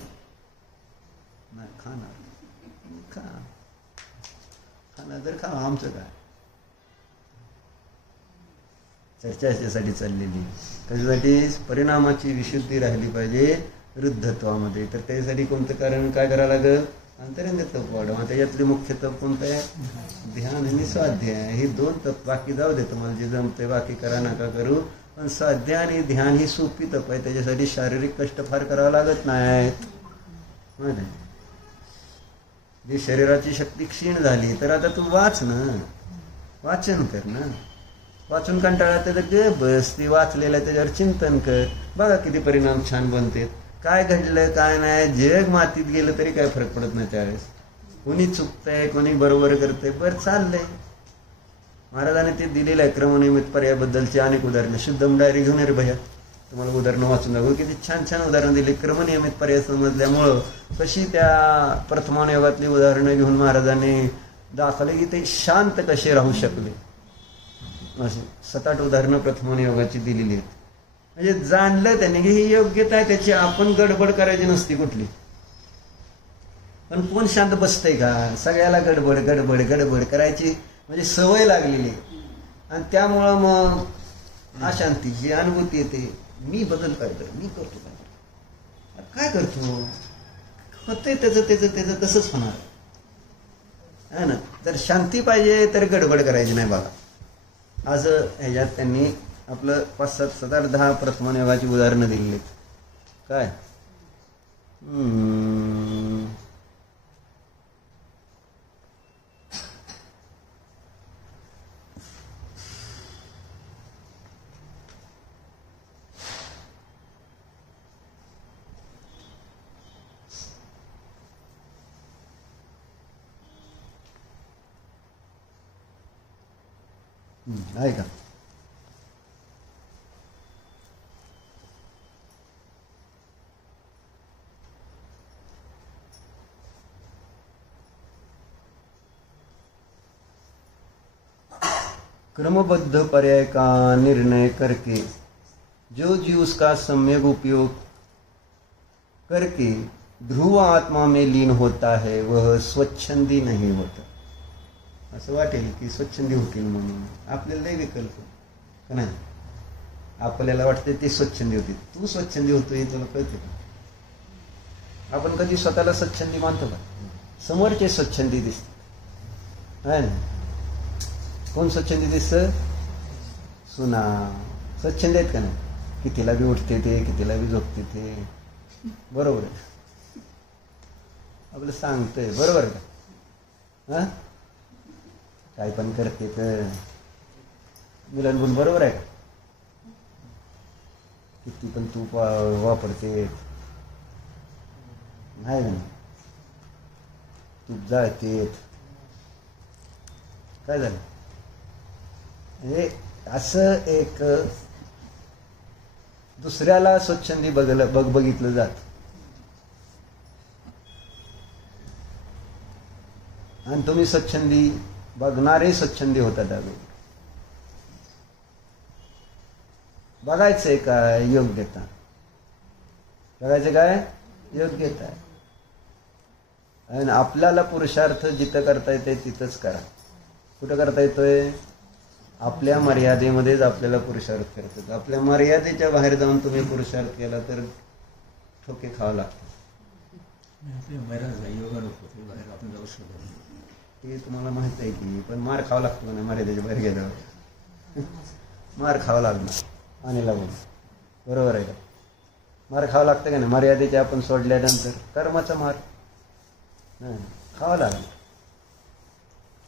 नाही खाणार तर खा, आमचं काय. चर्चा याच्यासाठी चाललेली, कशासाठी? परिणामाची विशुद्धी राहिली पाहिजे वृद्धत्वामध्ये. तर त्यासाठी कोणतं कारण काय करावं लागेल? अंतरंग तप वाढवा. त्याच्यातले मुख्य तप कोणतं आहे? ध्यान आणि स्वाध्याय. हे 2 तप. बाकी जाऊ दे, तुम्हाला जे जमते बाकी करा, नका करू. पण स्वाध्याय आणि ध्यान ही सोपी तप आहे. त्याच्यासाठी शारीरिक कष्ट फार करावं लागत नाहीत. माहिती आहे? जी शरीराची शक्ती क्षीण झाली तर आता तू वाचन कर ना. वाचून कंटाळा तर बस ती वाचलेलं आहे त्याच्यावर चिंतन कर. बघा किती परिणाम छान बनते. काय घडलं काय नाही, जग मातीत गेलं तरी काय फरक पडत नाही. त्यावेळेस कोणी चुकतंय, कोणी बरोबर करतंय, बरं चाललंय. महाराजांनी ते दिलेलं आहे क्रमनियमित पर्यायाबद्दलची अनेक उदाहरणं. शुद्धम डायरी घेऊन रे भैया, तुम्हाला उदाहरणं वाचून दाखवू. किती छान उदाहरणं दिली. क्रमनियमित पर्याय समजल्यामुळं कशी त्या प्रथमानुयोगातली उदाहरणं घेऊन महाराजांनी दाखवले की ते शांत कसे राहू शकले. अशी 7-8 उदाहरणं प्रथमानुयोगाची दिलेली आहेत. म्हणजे जाणलं त्याने की ही योग्यता आहे त्याची, आपण गडबड करायची नसती कुठली. पण कोण शांत बसतंय का? सगळ्याला गडबड करायची म्हणजे सवय लागलेली. आणि त्यामुळं मग अशांतीची अनुभूती येते. मी बदल काय कर, मी करतो काय करतो. होते त्याचं तसंच होणार आहे ना. जर शांती पाहिजे तर गडबड करायची नाही बघा. आज ह्याच्यात त्यांनी आपलं 5, 7, 7, 8, 10 प्रथमयोगाची उदाहरणं दिली. काय आहे का? क्रमबद्ध पर्याय का निर्णय करके जो जीव उसका सम्यक उपयोग करके ध्रुव आत्मा में लीन होता है वह स्वच्छंदी नहीं होता. असं वाटेल की स्वच्छंदी होतील म्हणून आपल्याला नाही विकल्प का नाही. आपल्याला वाटते ते स्वच्छंदी होते. तू स्वच्छंदी होतोय तुला कळते का? आपण कधी स्वतःला स्वच्छंदी मानतो का? समोरचे स्वच्छंदी दिसते आहे ना. कोण स्वच्छंदी दिसतं? सुना स्वच्छंदी आहेत का नाही. कितीला बी उठते ते, कितीला बी झोपते ते. बरोबर आहे. आपलं सांगतोय बरोबर का? हा काय पण करते तर मुलांबून बरोबर आहे का? किती पण तूप वापरते नाही ना. तूप जाळते. काय झालं हे असं एक दुसऱ्याला स्वच्छंदी बघितलं जात आणि तुम्ही स्वच्छंदी बघणारे स्वच्छंदी होतात. अगोदर बघायचंय काय योग्यता. बघायचं काय योग्यता आहे. आणि आपल्याला पुरुषार्थ जिथं करता येते तिथंच करा. कुठं करता येतोय? आपल्या मर्यादेमध्येच आपल्याला पुरुषार्थ करतात. आपल्या मर्यादेच्या बाहेर जाऊन तुम्ही पुरुषार्थ केला तर ठोके खावं लागतं. ते तुम्हाला माहित आहे की पण मार खावा लागतो ना मर्यादेच्या बाहेर गेल्यावर. मार खावा लागणार आणि लागून बरोबर आहे का? मार खावा लागतं का नाही. मर्यादेच्या आपण सोडल्यानंतर कर्माचा मार खावा लागणार.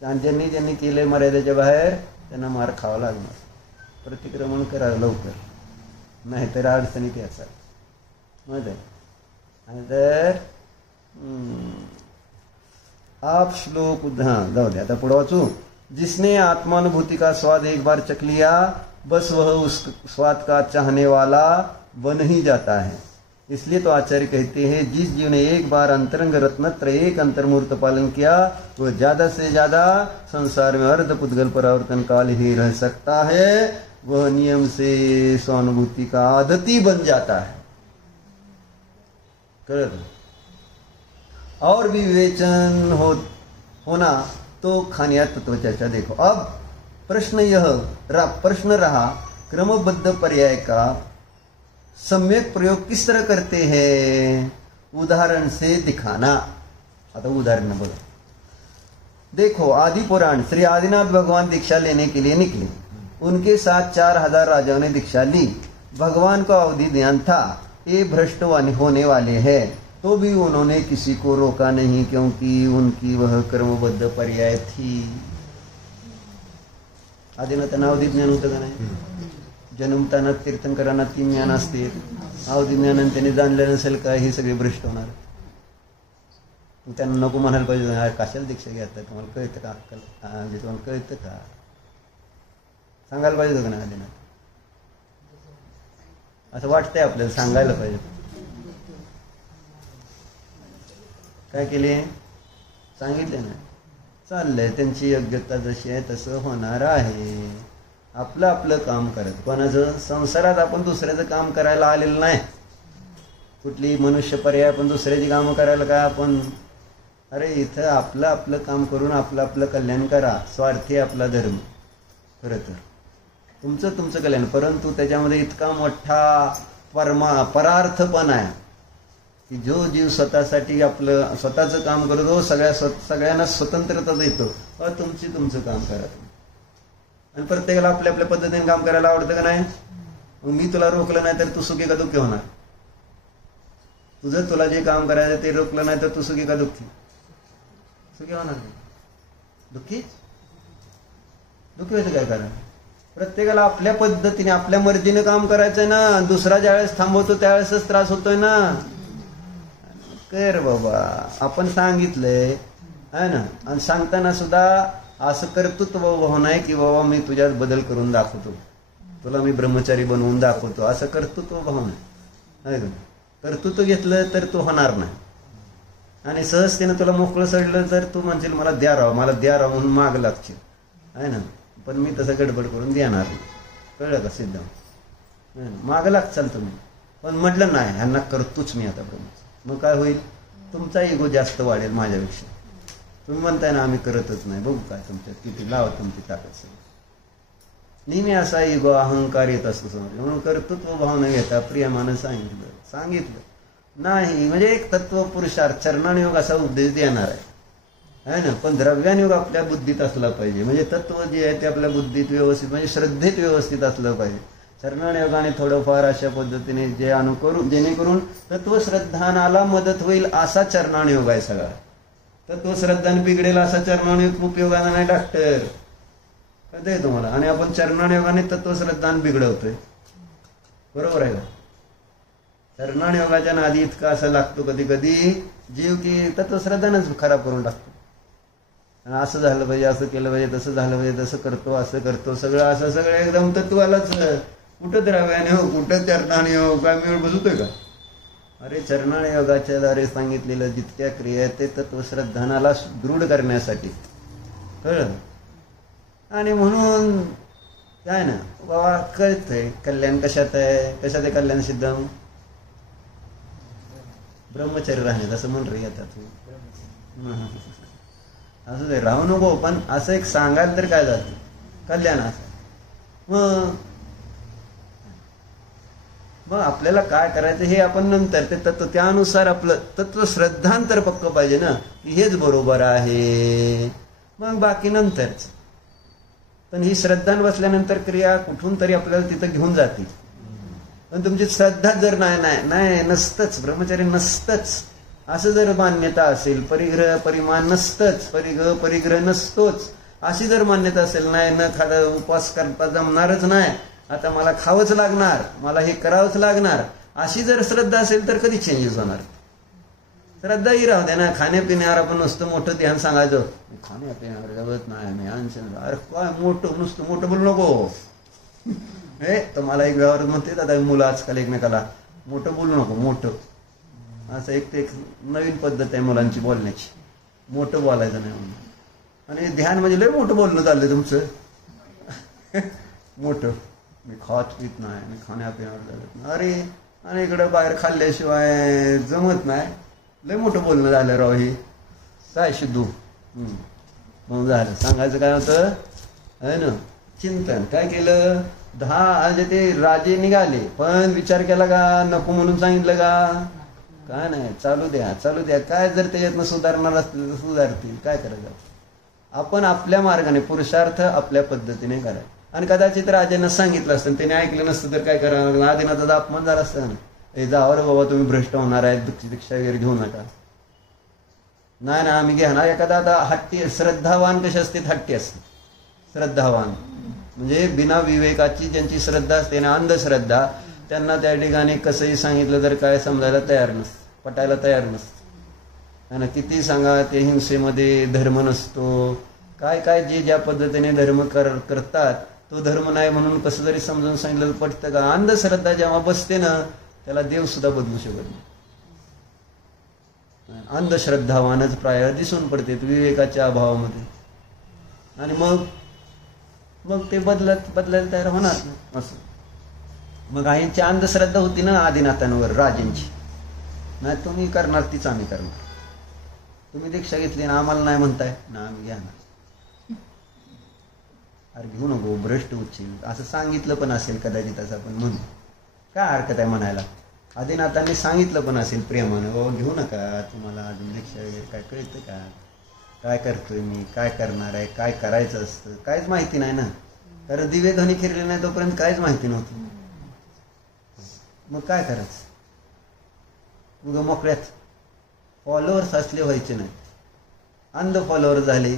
आणि ज्यांनी केलंय मर्यादेच्या बाहेर त्यांना मार खावा लागणार. प्रतिक्रमण करा लवकर नाहीतर अडचणीत याचा माहित आहे. आणि तर आप श्लोक जाऊ दे आता पुढे वाचू. जिसने आत्मानुभूति का स्वाद एक बार चख लिया बस वह उस स्वाद का चाहने वाला बन ही जाता है. इसलिए तो आचार्य कहते हैं जिस जीव ने एक बार अंतरंग रत्नत्र एक अंतर्मुहूर्त पालन किया वह ज्यादा से ज्यादा संसार में अर्ध पुद्गल परावर्तन काल ही रह सकता है. वह नियम से स्वानुभूति का आदती बन जाता है. कर और भी विवेचन होना तो खानिया तत्व चर्चा. देखो अब प्रश्न रहा क्रमबद्ध पर्याय का सम्यक प्रयोग किस तरह करते हैं. उदाहरण से दिखाना. आता उदाहरण बोलो. देखो आदि पुराण श्री आदिनाथ भगवान दीक्षा लेने के लिए निकले. उनके साथ 4000 राजाओं ने दीक्षा ली. भगवान को अवधि ज्ञान था ये भ्रष्ट होने वाले हैं तो भी उन्होंने किसी को रोका नहीं क्योंकि उनकी वह कर्मबद्ध पर्याय थी. आदिनाथांना अवधि ज्ञान होतं का नाही. जन्मताना तीर्थंकरांना 3 ज्ञान असते. अवधि ज्ञान त्यांनी जाणलं नसेल का हे सगळे भ्रष्ट होणार. त्यांना नको म्हणायला पाहिजे कशाला दीक्षा घेतात तुम्हाला कळतं का. तुम्हाला कळतं का सांगायला पाहिजे का नाही. आदिनाथ असं वाटतंय आपल्याला सांगायला पाहिजे. काय केले सांगितले ना. चाललंय त्यांची योग्यता जशी आहे तसं होणार आहे. आपलं आपलं काम करत. कोणाचं संसारात आपण दुसऱ्याचं काम करायला आलेलं नाही. कुठली मनुष्य पर्याय आपण दुसऱ्याची कामं करायला काय आपण. अरे इथं आपलं आपलं काम करून आपलं आपलं कल्याण करा. स्वार्थी आपला धर्म. खरं तर तुमचं कल्याण. परंतु त्याच्यामध्ये इतका मोठा परार्थ पण आहे की जो जीव स्वतःसाठी आपलं स्वतःचं काम करतो, सगळ्यांना स्वतंत्रता देतो, तुमचं काम करा तुम्ही. आणि प्रत्येकाला आपल्या आपल्या पद्धतीने काम करायला आवडतं का नाही? मग मी तुला रोखलं नाही तर तू सुखी का दुःखी होणार? तुला जे काम करायचं ते रोखलं नाही तर तू सुखी का दुःखी? सुखी होणार नाही, दुःखी व्हायचं काय कारण? प्रत्येकाला आपल्या पद्धतीने आपल्या मर्जीने काम करायचंय ना. दुसरा ज्यावेळेस थांबवतो त्यावेळेसच त्रास होतोय ना. कर बाबा, आपण सांगितलंय है ना. आणि सांगताना सुद्धा असं कर्तृत्व भावना आहे की बाबा मी तुझ्यात बदल करून दाखवतो, तुला मी ब्रह्मचारी बनवून दाखवतो, असं कर्तृत्व भावना आहे. कर्तृत्व घेतलं तर तू होणार नाही. आणि सहजतेनं तुला मोकळं सोडलं तर तू म्हणशील मला द्या राव म्हणून माग लागशील आहे ना. पण मी तसं गडबड करून देणार नाही. कळलं का सिद्ध? माग लागचाल तुम्ही. पण म्हटलं नाही ह्यांना करतोच मी आता ब्रह्मचारी, मग काय होईल? तुमचा इगो जास्त वाढेल माझ्यापेक्षा. तुम्ही म्हणताय ना आम्ही करतच नाही, बघू काय तुमच्यात किती लावा तुमची ताकद सगळी. नेहमी असा इगो अहंकार येत असतो समोर. म्हणून कर्तृत्व भावना घेता प्रियमानं सांगितलं नाही म्हणजे एक तत्व पुरुषार्थ चरणानुयोग असा उपदेश देणार आहे ना. पण द्रव्यानुयोग आपल्या बुद्धीत असला पाहिजे. म्हणजे तत्व जे आहे ते आपल्या बुद्धीत व्यवस्थित म्हणजे श्रद्धेत व्यवस्थित असलं पाहिजे. चरणानुयोगाने थोडंफार अशा पद्धतीने जेणेकरून तत्वश्रद्धानाला मदत होईल असा चरणानुयोग आहे सगळा. तत्वश्रद्धाने बिघडेल असा चरणानुयोग उपयोगाला नाही डॉक्टर, कळतंय तुम्हाला? आणि आपण चरणानुयोगाने तत्वश्रद्धान बिघडवतोय, बरोबर आहे का? चरणानुयोगाच्या नादी इतका असं लागतो कधी कधी जीव की तत्वश्रद्धानच खराब करून टाकतो. असं झालं पाहिजे, असं केलं पाहिजे, तसं झालं पाहिजे, तसं करतो, असं करतो, सगळं एकदम तत्वालाच. कुठं द्रव्याने हो, कुठं चरणाने हो, काय मिळ बसतोय का? अरे चरणानुयोगाच्या द्वारे सांगितलेलं जितक्या क्रिया ते तत्वश्रद्धानाला दृढ करण्यासाठी, कळलं? आणि म्हणून काय ना बाबा कळतंय कल्याण कशात आहे, कशात आहे कल्याण सिद्ध? ब्रह्मचर्य राहण्यात असं म्हण रे येतात. असं ते राहू नको, पण असं एक सांगायला तर काय जातं कल्याण असं. मग आपल्याला काय करायचं हे आपण नंतर ते तत्व त्यानुसार आपलं तत्व श्रद्धांतर पक्क पाहिजे ना की हेच बरोबर आहे, मग बाकी नंतरच. पण ही श्रद्धान बसल्यानंतर क्रिया कुठून तरी आपल्याला तिथं घेऊन जाते. पण तुमची श्रद्धा जर नाही नसतंच, ब्रह्मचर्य नसतंच असं जर मान्यता असेल, परिग्रह परिमान नसतंच, परिग्रह नसतोच अशी जर मान्यता असेल, नाही न खादा उपवास करता जमणारच नाही, आता मला खावंच लागणार, मला हे करावंच लागणार, अशी जर श्रद्धा असेल तर कधी चेंजेस होणार? श्रद्धा ही राहू द्या ना. खाण्यापिण्यावर आपण नुसतं मोठं ध्यान सांगायचं, खाण्यापिण्यावर जवळच नाही अरे काय नुसतं मोठं बोलू नको. हे तर मला एक व्यवहार म्हणते आता मुलं आजकाल एकमेकाला मोठं बोलू नको, मोठं असं एक नवीन पद्धत आहे मुलांची बोलण्याची, मोठं बोलायचं नाही म्हणून. आणि ध्यान म्हणजे लय मोठं बोलणं चाललंय तुमचं. मोठं मी खात पित नाही, मी खाण्यापिण्यावर जगत नाही, अरे आणि इकडं बाहेर खाल्ल्याशिवाय जमत नाही, लय मोठं बोलणं झालं राव. हे काय शिद्धू मग झालं सांगायचं काय होतं आहे ना. चिंतन काय केलं, 10 ते राजे निघाले, पण विचार केला का? नको म्हणून सांगितलं का? काय नाही, चालू द्या. काय जर त्याच्यातनं सुधारणार असतील तर सुधारतील, काय करायचं? आपण आपल्या मार्गाने पुरुषार्थ आपल्या पद्धतीने करायचा. आणि कदाचित राजांना सांगितलं असतं, त्याने ऐकलं नसतं तर काय करावं? आदिनाथाचा अपमान झाला असता ना. हे जावा रे बाबा, तुम्ही भ्रष्ट होणार आहे, दीक्षा वगैरे घेऊ नका. नाही आम्ही घेणार. एखादा आता हट्टी श्रद्धावान कसे असते? हट्टी असते श्रद्धावान, म्हणजे बिना विवेकाची ज्यांची श्रद्धा असते ना, अंधश्रद्धा, त्यांना त्या ठिकाणी कसंही सांगितलं तर काय समजायला तयार नसतं, पटायला तयार नसतं ना. किती सांगा ते हिंसेमध्ये धर्म नसतो, काय जे ज्या पद्धतीने धर्म करतात तो धर्म नाही म्हणून कसं जरी समजून सांगितलं पटतं का? अंधश्रद्धा जेव्हा बसते ना त्याला देव सुद्धा बदलू शकत नाही. अंधश्रद्धावानच प्राय दिसून पडते विवेकाच्या अभावामध्ये. आणि मग ते बदलायला तयार होणार नाही असं. मग आईंची अंधश्रद्धा होती ना आदिनाथांवर, राजेंची. नाही तुम्ही करणार तीच आम्ही करणार. तुम्ही दीक्षा घेतली ना, आम्हाला नाही म्हणताय ना, आम्ही घेणार. अरे घेऊ नको, भ्रष्ट होशील असं सांगितलं पण असेल कदाचित, असं पण म्हणून काय हरकत आहे म्हणायला? आदिनाथांनी सांगितलं पण असेल प्रेमानं, बाबा घेऊ नका, तुम्हाला अजून दीक्षा वगैरे काय कळतं का, काय करतोय मी, काय करणार आहे, काय करायचं असतं, काहीच माहिती नाही ना. कारण दिवे ध्वनी फिरले नाही तोपर्यंत काहीच माहिती नव्हतं. मग काय करायचं, मग मोकळ्यात फॉलोअर्स असले व्हायचे नाही, अंध फॉलोअर झाले.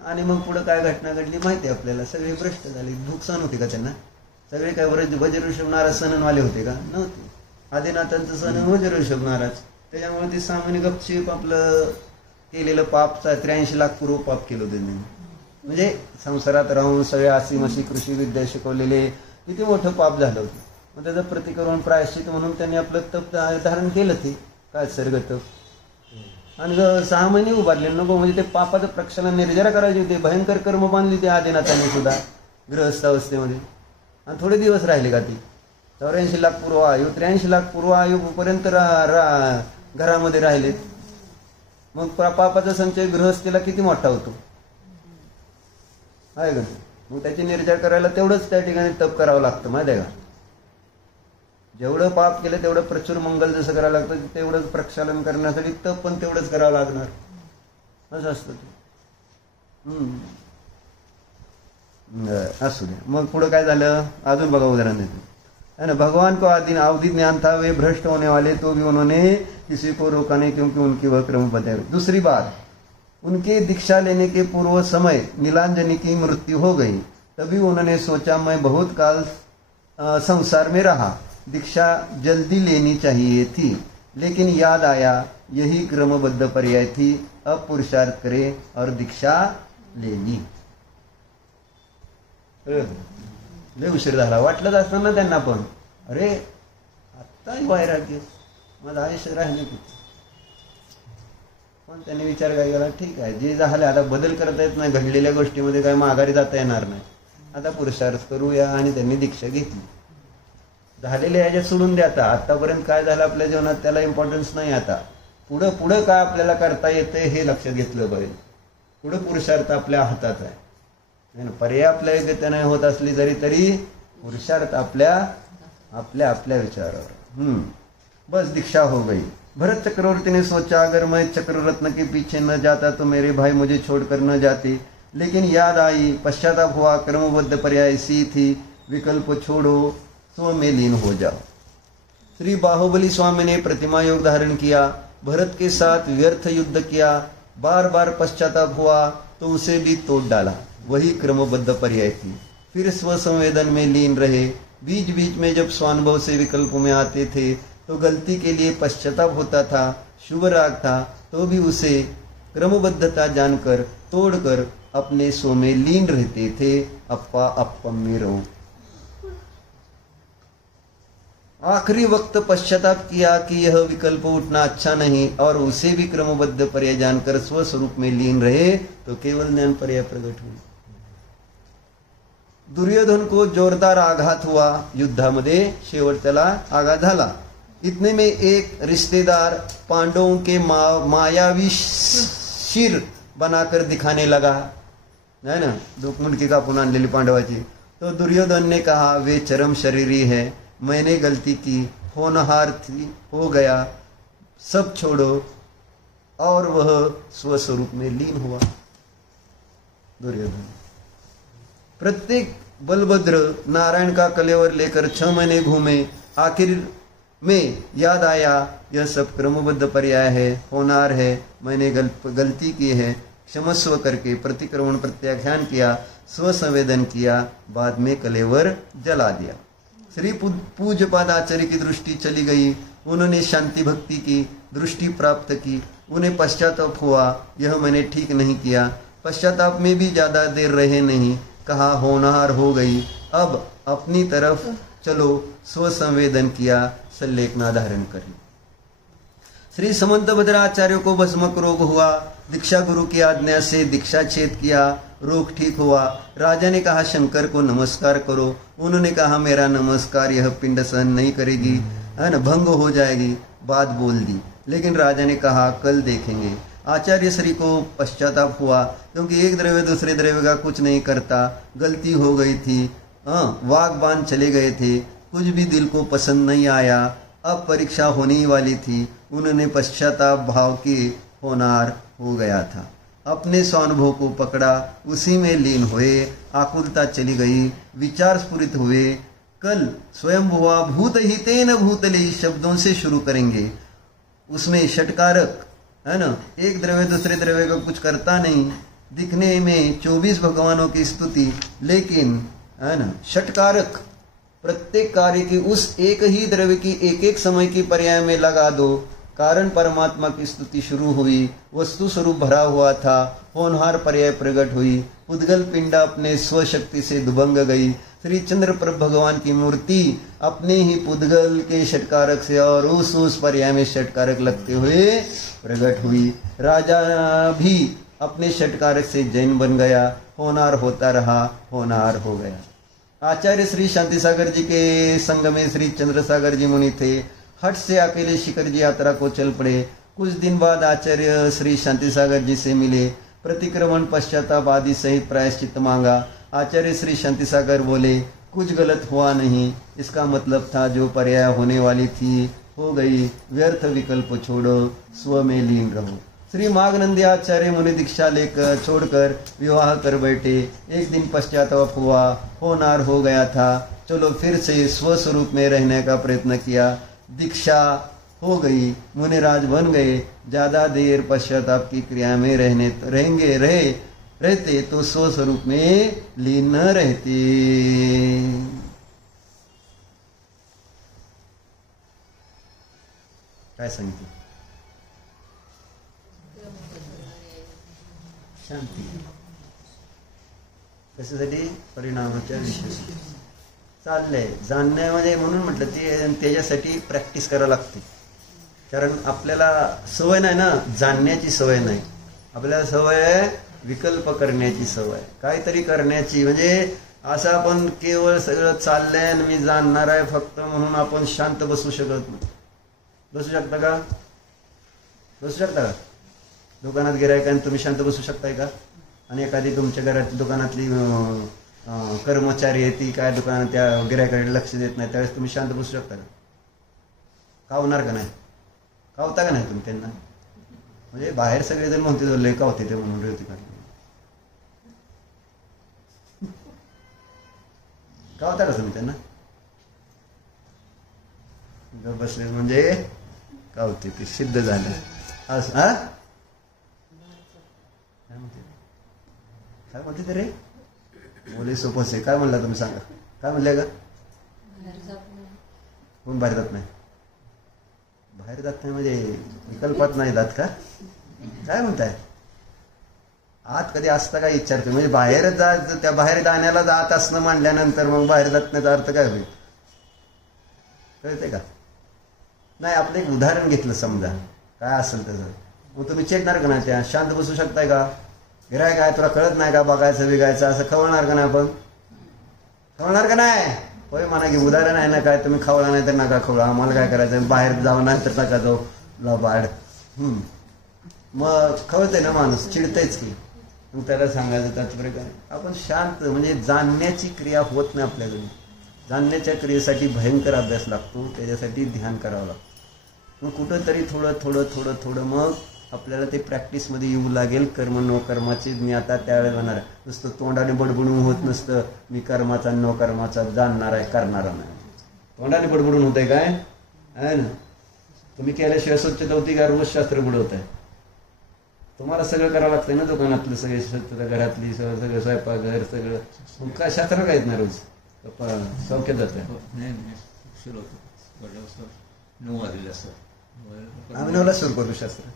आणि मग पुढं काय घटना घडली माहिती आहे आपल्याला, सगळे भ्रष्ट झाले. भूक सण होती का त्यांना, सगळे काय वज्र ऋषभ महाराज सणनवाले होते का, नव्हते. आदिनाथांचं सण वज्र ऋषभ महाराज, त्याच्यामुळे ते सामान्य गपचीप आपलं केलेलं पाप 83 लाख पूर्व पाप केलं त्यांनी. म्हणजे संसारात राहून सगळे आसीमसी कृषी विद्या शिकवलेले किती मोठं पाप झालं होतं. मग त्याचं प्रतिकरण प्रायश्चित म्हणून त्यांनी आपलं तप धारण केलं, ते काय सर्ग तप. आणि 6 महिने उभारले नको, म्हणजे ते पापाचं प्रक्षालन निर्जरा करायचे होते. भयंकर कर्म बांधली ते आदिनाथांनी सुद्धा गृहस्थावस्थेमध्ये. आणि थोडे दिवस राहिले का ती 84 लाख पूर्व आयु, 83 लाख पूर्व आयु पर्यंत घरामध्ये राहिलेत. मग पापाचा संचय गृहस्थीला किती मोठा होतो आहे का. मग त्याची निर्जर करायला तेवढंच त्या ठिकाणी तप करावं लागतं, माहिती आहे का. जेवढं पाप केलं तेवढं प्रचुर मंगल जसं करावं लागतं, तेवढंच प्रक्षालन करण्यासाठी तप पण तेवढंच करावं लागणार, असं असतं ते. असू द्या. मग पुढं काय झालं अजून बघा, उदाहरण देतो है ना. भगवान को अवधि ज्ञान था, वे भ्रष्ट होने वाले, तो भी उन्होंने किसी को रोका नहीं, क्योंकि उनकी वह क्रम बताए. दूसरी बात, उनके दीक्षा लेने के पूर्व समय नीलांजनी की मृत्यु हो गई. तभी उन्होंने सोचा मैं बहुत काल संसार में रहा, दीक्षा जल्दी लेनी चाहिए थी, लेकिन याद आया यही क्रमबद्ध पर्याय थी, अब पुरुषार्थ करे और दीक्षा लेनी. लय उशीर झाला वाटलंच असतं ना त्यांना पण, अरे आत्ताही वैराग्य, माझं आयुष्य राहिले किती. पण त्यांनी विचार काय केला, ठीक आहे जे झालं आता बदल करता येत नाही, घडलेल्या गोष्टीमध्ये काय माघारी जाता येणार नाही, आता पुरुषार्थ करूया. आणि त्यांनी दीक्षा घेतली. झालेल्या ह्याच्यात सोडून द्या. आता आतापर्यंत काय झालं आपल्या जीवनात त्याला इम्पॉर्टन्स नाही. आता पुढं पुढं काय आपल्याला करता येतंय हे लक्षात घेतलं पाहिजे. पुढं पुरुषार्थ आपल्या हातात आहे. पर्याय आपल्या योग्यता नाही होत असली तरी पुरुषार्थ आपल्या आपल्या आपल्या विचारावर. बस दीक्षा हो गई. भरत चक्रवर्ती ने सोचा, अगर मैं चक्र रत्न के पीछे न जाता तो मेरे भाई मुझे छोड़कर न जाते, लेकिन याद आई, पश्चाताप हुआ, क्रमबद्ध पर्याय ऐसी थी, विकल्प छोड़ो, स्व में लीन हो जाओ. श्री बाहुबली स्वामी ने प्रतिमा योग धारण किया, भरत के साथ व्यर्थ युद्ध किया, बार बार पश्चाताप हुआ तो उसे भी तोड़ डाला, वही क्रमबद्ध पर्याय थी. फिर स्वसंवेदन में लीन रहे. बीच बीच में जब स्वानुभव से विकल्पों में आते थे तो गलती के लिए पश्चाताप होता था, शुभ राग था तो भी उसे क्रमबद्धता जानकर तोड़कर अपने स्व में लीन रहते थे. अप्पा अप्पम में रहो. आखिरी वक्त पश्चाताप किया कि यह विकल्प उठना अच्छा नहीं, और उसे भी क्रमबद्ध पर्याय जानकर स्वस्वरूप में लीन रहे तो केवल ज्ञान पर्याय प्रकट हुई. दुर्योधन को जोरदार आघात हुआ युद्धामध्ये, शेवट त्याला आघात झाला. इतने में एक रिश्तेदार पांडवों के मायावी शिर बनाकर दिखाने लगा, है ना, मुंडकी कापून आणलेली पांडवाची. तो दुर्योधन ने कहा, वे चरम शरीरी है, मैंने गलती की, होनहार थी, हो गया, सब छोड़ो, और वह स्वस्वरूप में लीन हुआ. दुर्योधन. प्रत्येक बलभद्र नारायण का कलेवर लेकर 6 महीने घूमे, आखिर में याद आया यह सब क्रमबद्ध पर्याय है, होनार है, मैंने गलती की है, क्षमस्व करके प्रतिक्रमण प्रत्याख्यान किया, स्वसंवेदन किया, बाद में कलेवर जला दिया. श्री पूज्यपाद आचार्य की दृष्टि चली गई, उन्होंने शांति भक्ति की दृष्टि प्राप्त की, उन्हें पश्चाताप हुआ, यह मैंने ठीक नहीं किया. पश्चाताप में भी ज्यादा देर रहे नहीं, कहा होनहार हो गई, अब अपनी तरफ चलो, स्वसंवेदन किया, सल्लेखना धारण करी. श्री समंत भद्राचार्य को भस्मक रोग हुआ, दीक्षा गुरु की आज्ञा से दीक्षा छेद किया, रोग ठीक हुआ. राजा ने कहा शंकर को नमस्कार करो, उन्होंने कहा मेरा नमस्कार यह पिंड सहन नहीं करेगी, है ना, भंग हो जाएगी. बात बोल दी, लेकिन राजा ने कहा कल देखेंगे. आचार्य श्री को पश्चाताप हुआ, क्योंकि एक द्रव्य दूसरे द्रव्य का कुछ नहीं करता, गलती हो गई थी, वाग बाण चले गए थे, कुछ भी दिल को पसंद नहीं आया, अब परीक्षा होने ही वाली थी। उन्होंने पश्चाताप भाव के होनार हो गया था। अपने स्वानुभव को पकड़ा, उसी में लीन हुए। आकुलता चली गई, विचार स्फुरित हुए। कल स्वयं हुआ भूत ही तेन भूतले शब्दों से शुरू करेंगे। उसमें षटकारक है ना, एक द्रव्य दूसरे द्रव्य का कुछ करता नहीं। दिखने में 24 भगवानों की स्तुति, लेकिन है ना षटकारक प्रत्येक कार्य की उस एक ही द्रव्य की एक एक समय की पर्याय में लगा दो। कारण परमात्मा की स्तुति शुरू हुई। वस्तु स्वरूप भरा हुआ था, होनहार पर्याय प्रकट हुई। उद्गल पिंडा अपने स्वशक्ति से दुभंग गई। श्री चंद्रप्रभ भगवान की मूर्ति अपने ही पुद्गल के षटकारक से और उस पर्याय में षटकारक लगते हुए प्रकट हुई। राजा भी अपने षटकारक से जैन बन गया, होनार होता रहा, होनार हो गया। आचार्य श्री शांति सागर जी के संग में श्री चंद्रसागर जी मुनि थे। हट से अकेले शिखर जी यात्रा को चल पड़े। कुछ दिन बाद आचार्य श्री शांति सागर जी से मिले। प्रतिक्रमण, पश्चाताप आदि सहित प्रायश्चित मांगा। आचार्य श्री शांति सागर बोले, कुछ गलत हुआ नहीं। इसका मतलब था जो पर्याय होने वाली थी हो गई। व्यर्थ विकल्प छोड़ो, स्व में लीन रहो। श्री माघनंदी आचार्य मुनि दीक्षा लेकर छोड़कर विवाह कर बैठे। एक दिन पश्चाताप हुआ, होनार हो गया था। चलो फिर से स्वस्वरूप में रहने का प्रयत्न किया। दीक्षा हो गई, मुनिराज बन गए। ज्यादा देर पश्चाताप की क्रिया में रहते तो स्वस्वरूप में लीन न रहते। काय सांगितलं? शांती कशासाठी? परिणामाच्या विषयी चाललंय जाणण्यामध्ये, म्हणून म्हटलं ते त्याच्यासाठी प्रॅक्टिस करावं लागते. कारण आपल्याला सवय नाही ना, जाणण्याची सवय नाही. आपल्याला सवय आहे विकल्प करण्याची सवय, काहीतरी करण्याची. म्हणजे असं आपण केवळ सगळं चाललंय आणि मी जाणणार आहे फक्त म्हणून आपण शांत बसू शकत नाही. बसू शकता का? बसू शकता का? दुकानात गिरायक आणि तुम्ही शांत बसू शकताय का? आणि एखादी तुमच्या घरात दुकानातली कर्मचारी आहे, ती काय दुकानात त्या गिरायकाकडे लक्ष देत नाही, त्यावेळेस तुम्ही शांत बसू शकता का? कावणार का नाही? कावता का नाही तुम्ही त्यांना? म्हणजे बाहेर सगळेजण म्हणते लय कावते ते म्हणून रेवती कावता का तुम्ही त्यांना? बसले म्हणजे कावते, ते सिद्ध झालं. असं हा काय म्हणते ते रे? बोले सोपंच आहे. काय म्हणला तुम्ही? सांगा काय म्हणले का? कोण बाहेर जात नाही? बाहेर जात नाही म्हणजे विकल्पात नाही जात का? काय म्हणताय? आत कधी असता काय विचारतो? म्हणजे बाहेर जात, त्या बाहेर जाण्याला जात असणं मांडल्यानंतर मग बाहेर जात नाहीचा अर्थ काय होईल? कळते का? नाही, आपलं एक उदाहरण घेतलं समजा, काय असेल त्याचं, मग तुम्ही चिडणार का नाही? त्या शांत बसू शकताय का? गिरायक काय तुला कळत नाही का बघायचं बिगायचं? असं खवळणार का नाही? आपण खवळणार का नाही? होय म्हणा की उदाहरण आहे ना, काय तुम्ही खवळा नाही तर नका खवळा, आम्हाला काय करायचं? बाहेर जाऊ नाही तर नका जाऊ लबाड. मग खवळते ना माणूस, चिडतेच की. मग त्याला सांगायचं त्याच प्रकारे आपण शांत, म्हणजे जाणण्याची क्रिया होत नाही आपल्याकडे. जाणण्याच्या क्रियेसाठी भयंकर अभ्यास लागतो, त्याच्यासाठी ध्यान करावं लागतं. मग कुठंतरी थोडं थोडं थोडं थोडं मग आपल्याला ते प्रॅक्टिसमध्ये येऊ लागेल. कर्म न कर्माची ज्ञाता त्यावेळेला होणार. नुसतं तोंडाने बडबडून होत नसतं, मी कर्माचा न कर्माचा जाणणार आहे, करणारा नाही. तोंडाने बडबडून होत आहे काय आहे ना? तुम्ही केल्याशिवाय स्वच्छता होती का? रोज शास्त्र बुडवत आहे. तुम्हाला सगळं करावं लागतंय ना, दुकानातलं सगळे स्वच्छता, घरातली सगळं स्वयंपाकघर सगळं. मग काय शास्त्र काय येत नाही? रोज सौख्यात जात आहे. आम्ही 9ला सुरू करू शास्त्र.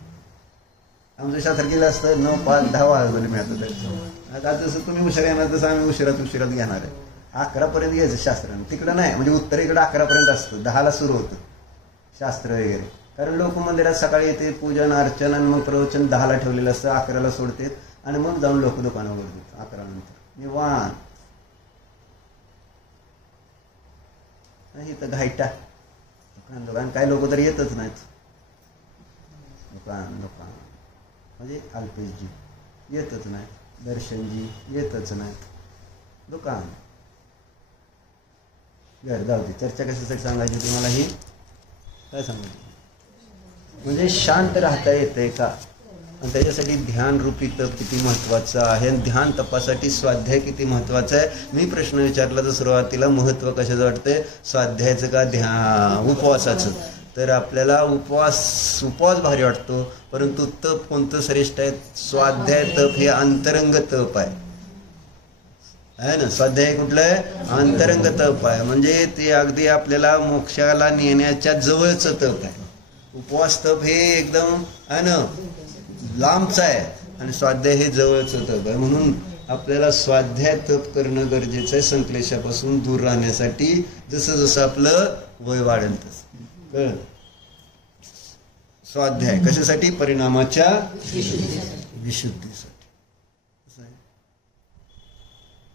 आमचं शास्त्र केलं असतं 9, 5, 10 वाजले मिळतं. आता जसं तुम्ही उशिरा येणार तसं आम्ही उशिरात घेणार आहे. 11पर्यंत घ्यायचं शास्त्र. तिकडं नाही, म्हणजे उत्तरेकडे 11पर्यंत असतं, 10ला सुरू होतं शास्त्र वगैरे. कारण लोक मंदिरात सकाळी येते, पूजन अर्चन आणि मग प्रवचन 10ला ठेवलेलं असतं, 11ला सोडते आणि मग जाऊन लोक दुकानावर देतात 11 नंतर निवांत. इथं घाईटा दुकान काय लोक तर येतच नाहीत. दुकान म्हणजे अल्पेशजी येतच नाही, दर्शनजी येतच नाहीत. दुकान घर जाऊ दे. चर्चा कशासाठी सांगायची तुम्हाला? ही काय सांगतो म्हणजे शांत राहता येतंय का, आणि त्याच्यासाठी ध्यान रूपी तप किती महत्त्वाचं आहे, आणि ध्यान तपासाठी स्वाध्याय किती महत्त्वाचा आहे. मी प्रश्न विचारला तर सुरुवातीला महत्त्व कशाचं वाटतंय, स्वाध्यायाचं का उपवासाचं. तर आपल्याला उपवास भारी वाटतो, परंतु तप कोणतं श्रेष्ठ आहे, स्वाध्याय तप हे अंतरंग तप आहे ना. स्वाध्याय कुठलं आहे, अंतरंग तप आहे, म्हणजे ते अगदी आपल्याला मोक्षाला नेण्याच्या जवळचं तप आहे. उपवास तप हे एकदम आहे ना लांबचं आहे, आणि स्वाध्याय हे जवळचं तप आहे. म्हणून आपल्याला स्वाध्याय तप करणं गरजेचं आहे, संक्लेशापासून दूर राहण्यासाठी. जसं जसं आपलं वय वाढेल तसं स्वाध्याय कशासाठी, परिणामाच्या विशुद्धीसाठी.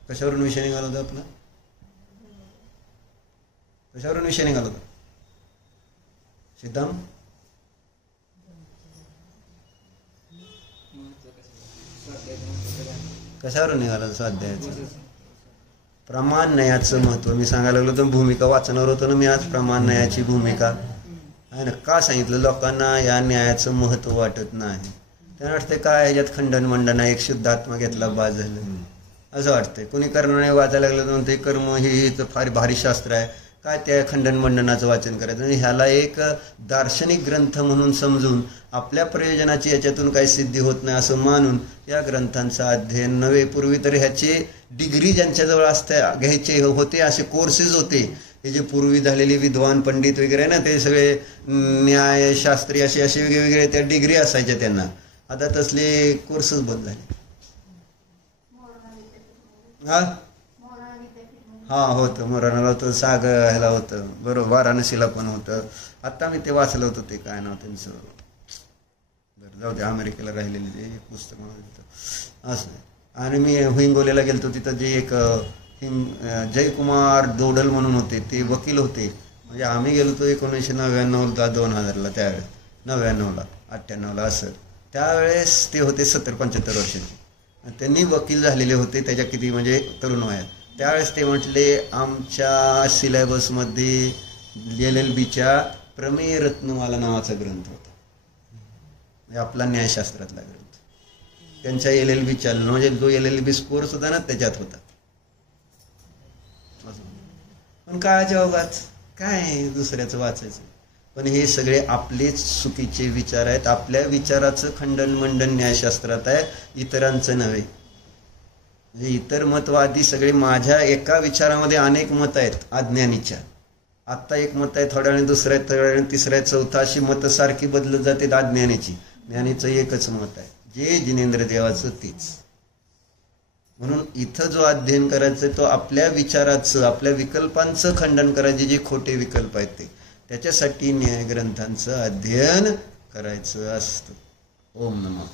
कशावरून विषय निघाला होता आपला, कशावरून विषय निघाला होता, सिद्धांत कशावरून निघाला स्वाध्यायाचं, प्रमाण न्यायाचं महत्व. मी सांगायला लागलो तर भूमिका वाचणार होतो ना मी आज, प्रमाण न्यायाची भूमिका आहे ना. का सांगितलं, लोकांना या न्यायाचं महत्व वाटत नाही. त्यांना वाटतं काय ह्याच्यात खंडन मंडन आहे, एक शुद्ध आत्मा घेतला बाद झालं असं वाटतंय. कोणी कर्णाने वाचायला लागलं तर ते कर्म हे तर फार भारी शास्त्र आहे, काय त्या खंडन मंडनाचं वाचन करायचं. आणि ह्याला एक दार्शनिक ग्रंथ म्हणून समजून आपल्या प्रयोजनाची याच्यातून काही सिद्धी होत नाही असं मानून या ग्रंथांचं अध्ययन नव्हे. पूर्वी तर ह्याचे डिग्री ज्यांच्याजवळ घ्यायचे होते, असे कोर्सेस होते. हे जे पूर्वी झालेले विद्वान पंडित वगैरे ना, ते सगळे न्यायशास्त्री असे वेगवेगळे त्या डिग्री असायच्या त्यांना. आता तसले कोर्सेस बंद झाले. हा होतं मोराणाला होतं, ह्याला होतं, बरोबर वाराणसीला पण होतं. आत्ता मी ते वाचलं होतं, ते काय नाव त्यांचं, बरं जाऊ दे, अमेरिकेला राहिलेले ते पुस्तक म्हणून असं. आणि मी हिंगोलीला गेलतो, तिथं जे एक जयकुमार दोडल म्हणून होते, ते वकील होते. म्हणजे आम्ही गेलो होतो 1999 2000ला, त्यावेळेस 99ला 98ला असं. त्यावेळेस ते होते 70-75 वर्षाचे. त्यांनी वकील झालेले होते, त्याच्या किती म्हणजे तरुण वयात. त्यावेळेस ते म्हटले आमच्या सिलेबसमध्ये LLBच्या प्रमेय रत्नमाला नावाचा ग्रंथ होता, म्हणजे आपला न्यायशास्त्रातला ग्रंथ. त्यांच्या LLBच्या म्हणजे जो LLB कोर्स होता ना त्याच्यात होता. पण काळाच्या ओघात काय दुसऱ्याचं वाचायचं. पण हे सगळे आपलेच चुकीचे विचार आहेत. आपल्या विचाराचं खंडन मंडन न्यायशास्त्रात आहे, इतरांचं नव्हे. म्हणजे इतर मतवादी सगळे, माझ्या एका विचारामध्ये अनेक मत आहेत अज्ञानीच्या. आत्ता एक मत आहे, थोड्या वेळाने दुसऱ्या, थोड्या वेळाने तिसऱ्या, चौथा, अशी मतं सारखी बदलत जाते अज्ञानीची. ज्ञानीचं एकच मत आहे, जे जिनेंद्र देवाचं तेच. म्हणून इथं जो अध्ययन करायचं तो आपल्या विचाराचं, आपल्या विकल्पांचं खंडन करायचे, जे खोटे विकल्प आहेत ते. त्याच्यासाठी न्यायग्रंथांचं अध्ययन करायचं असतं. ओम नमः.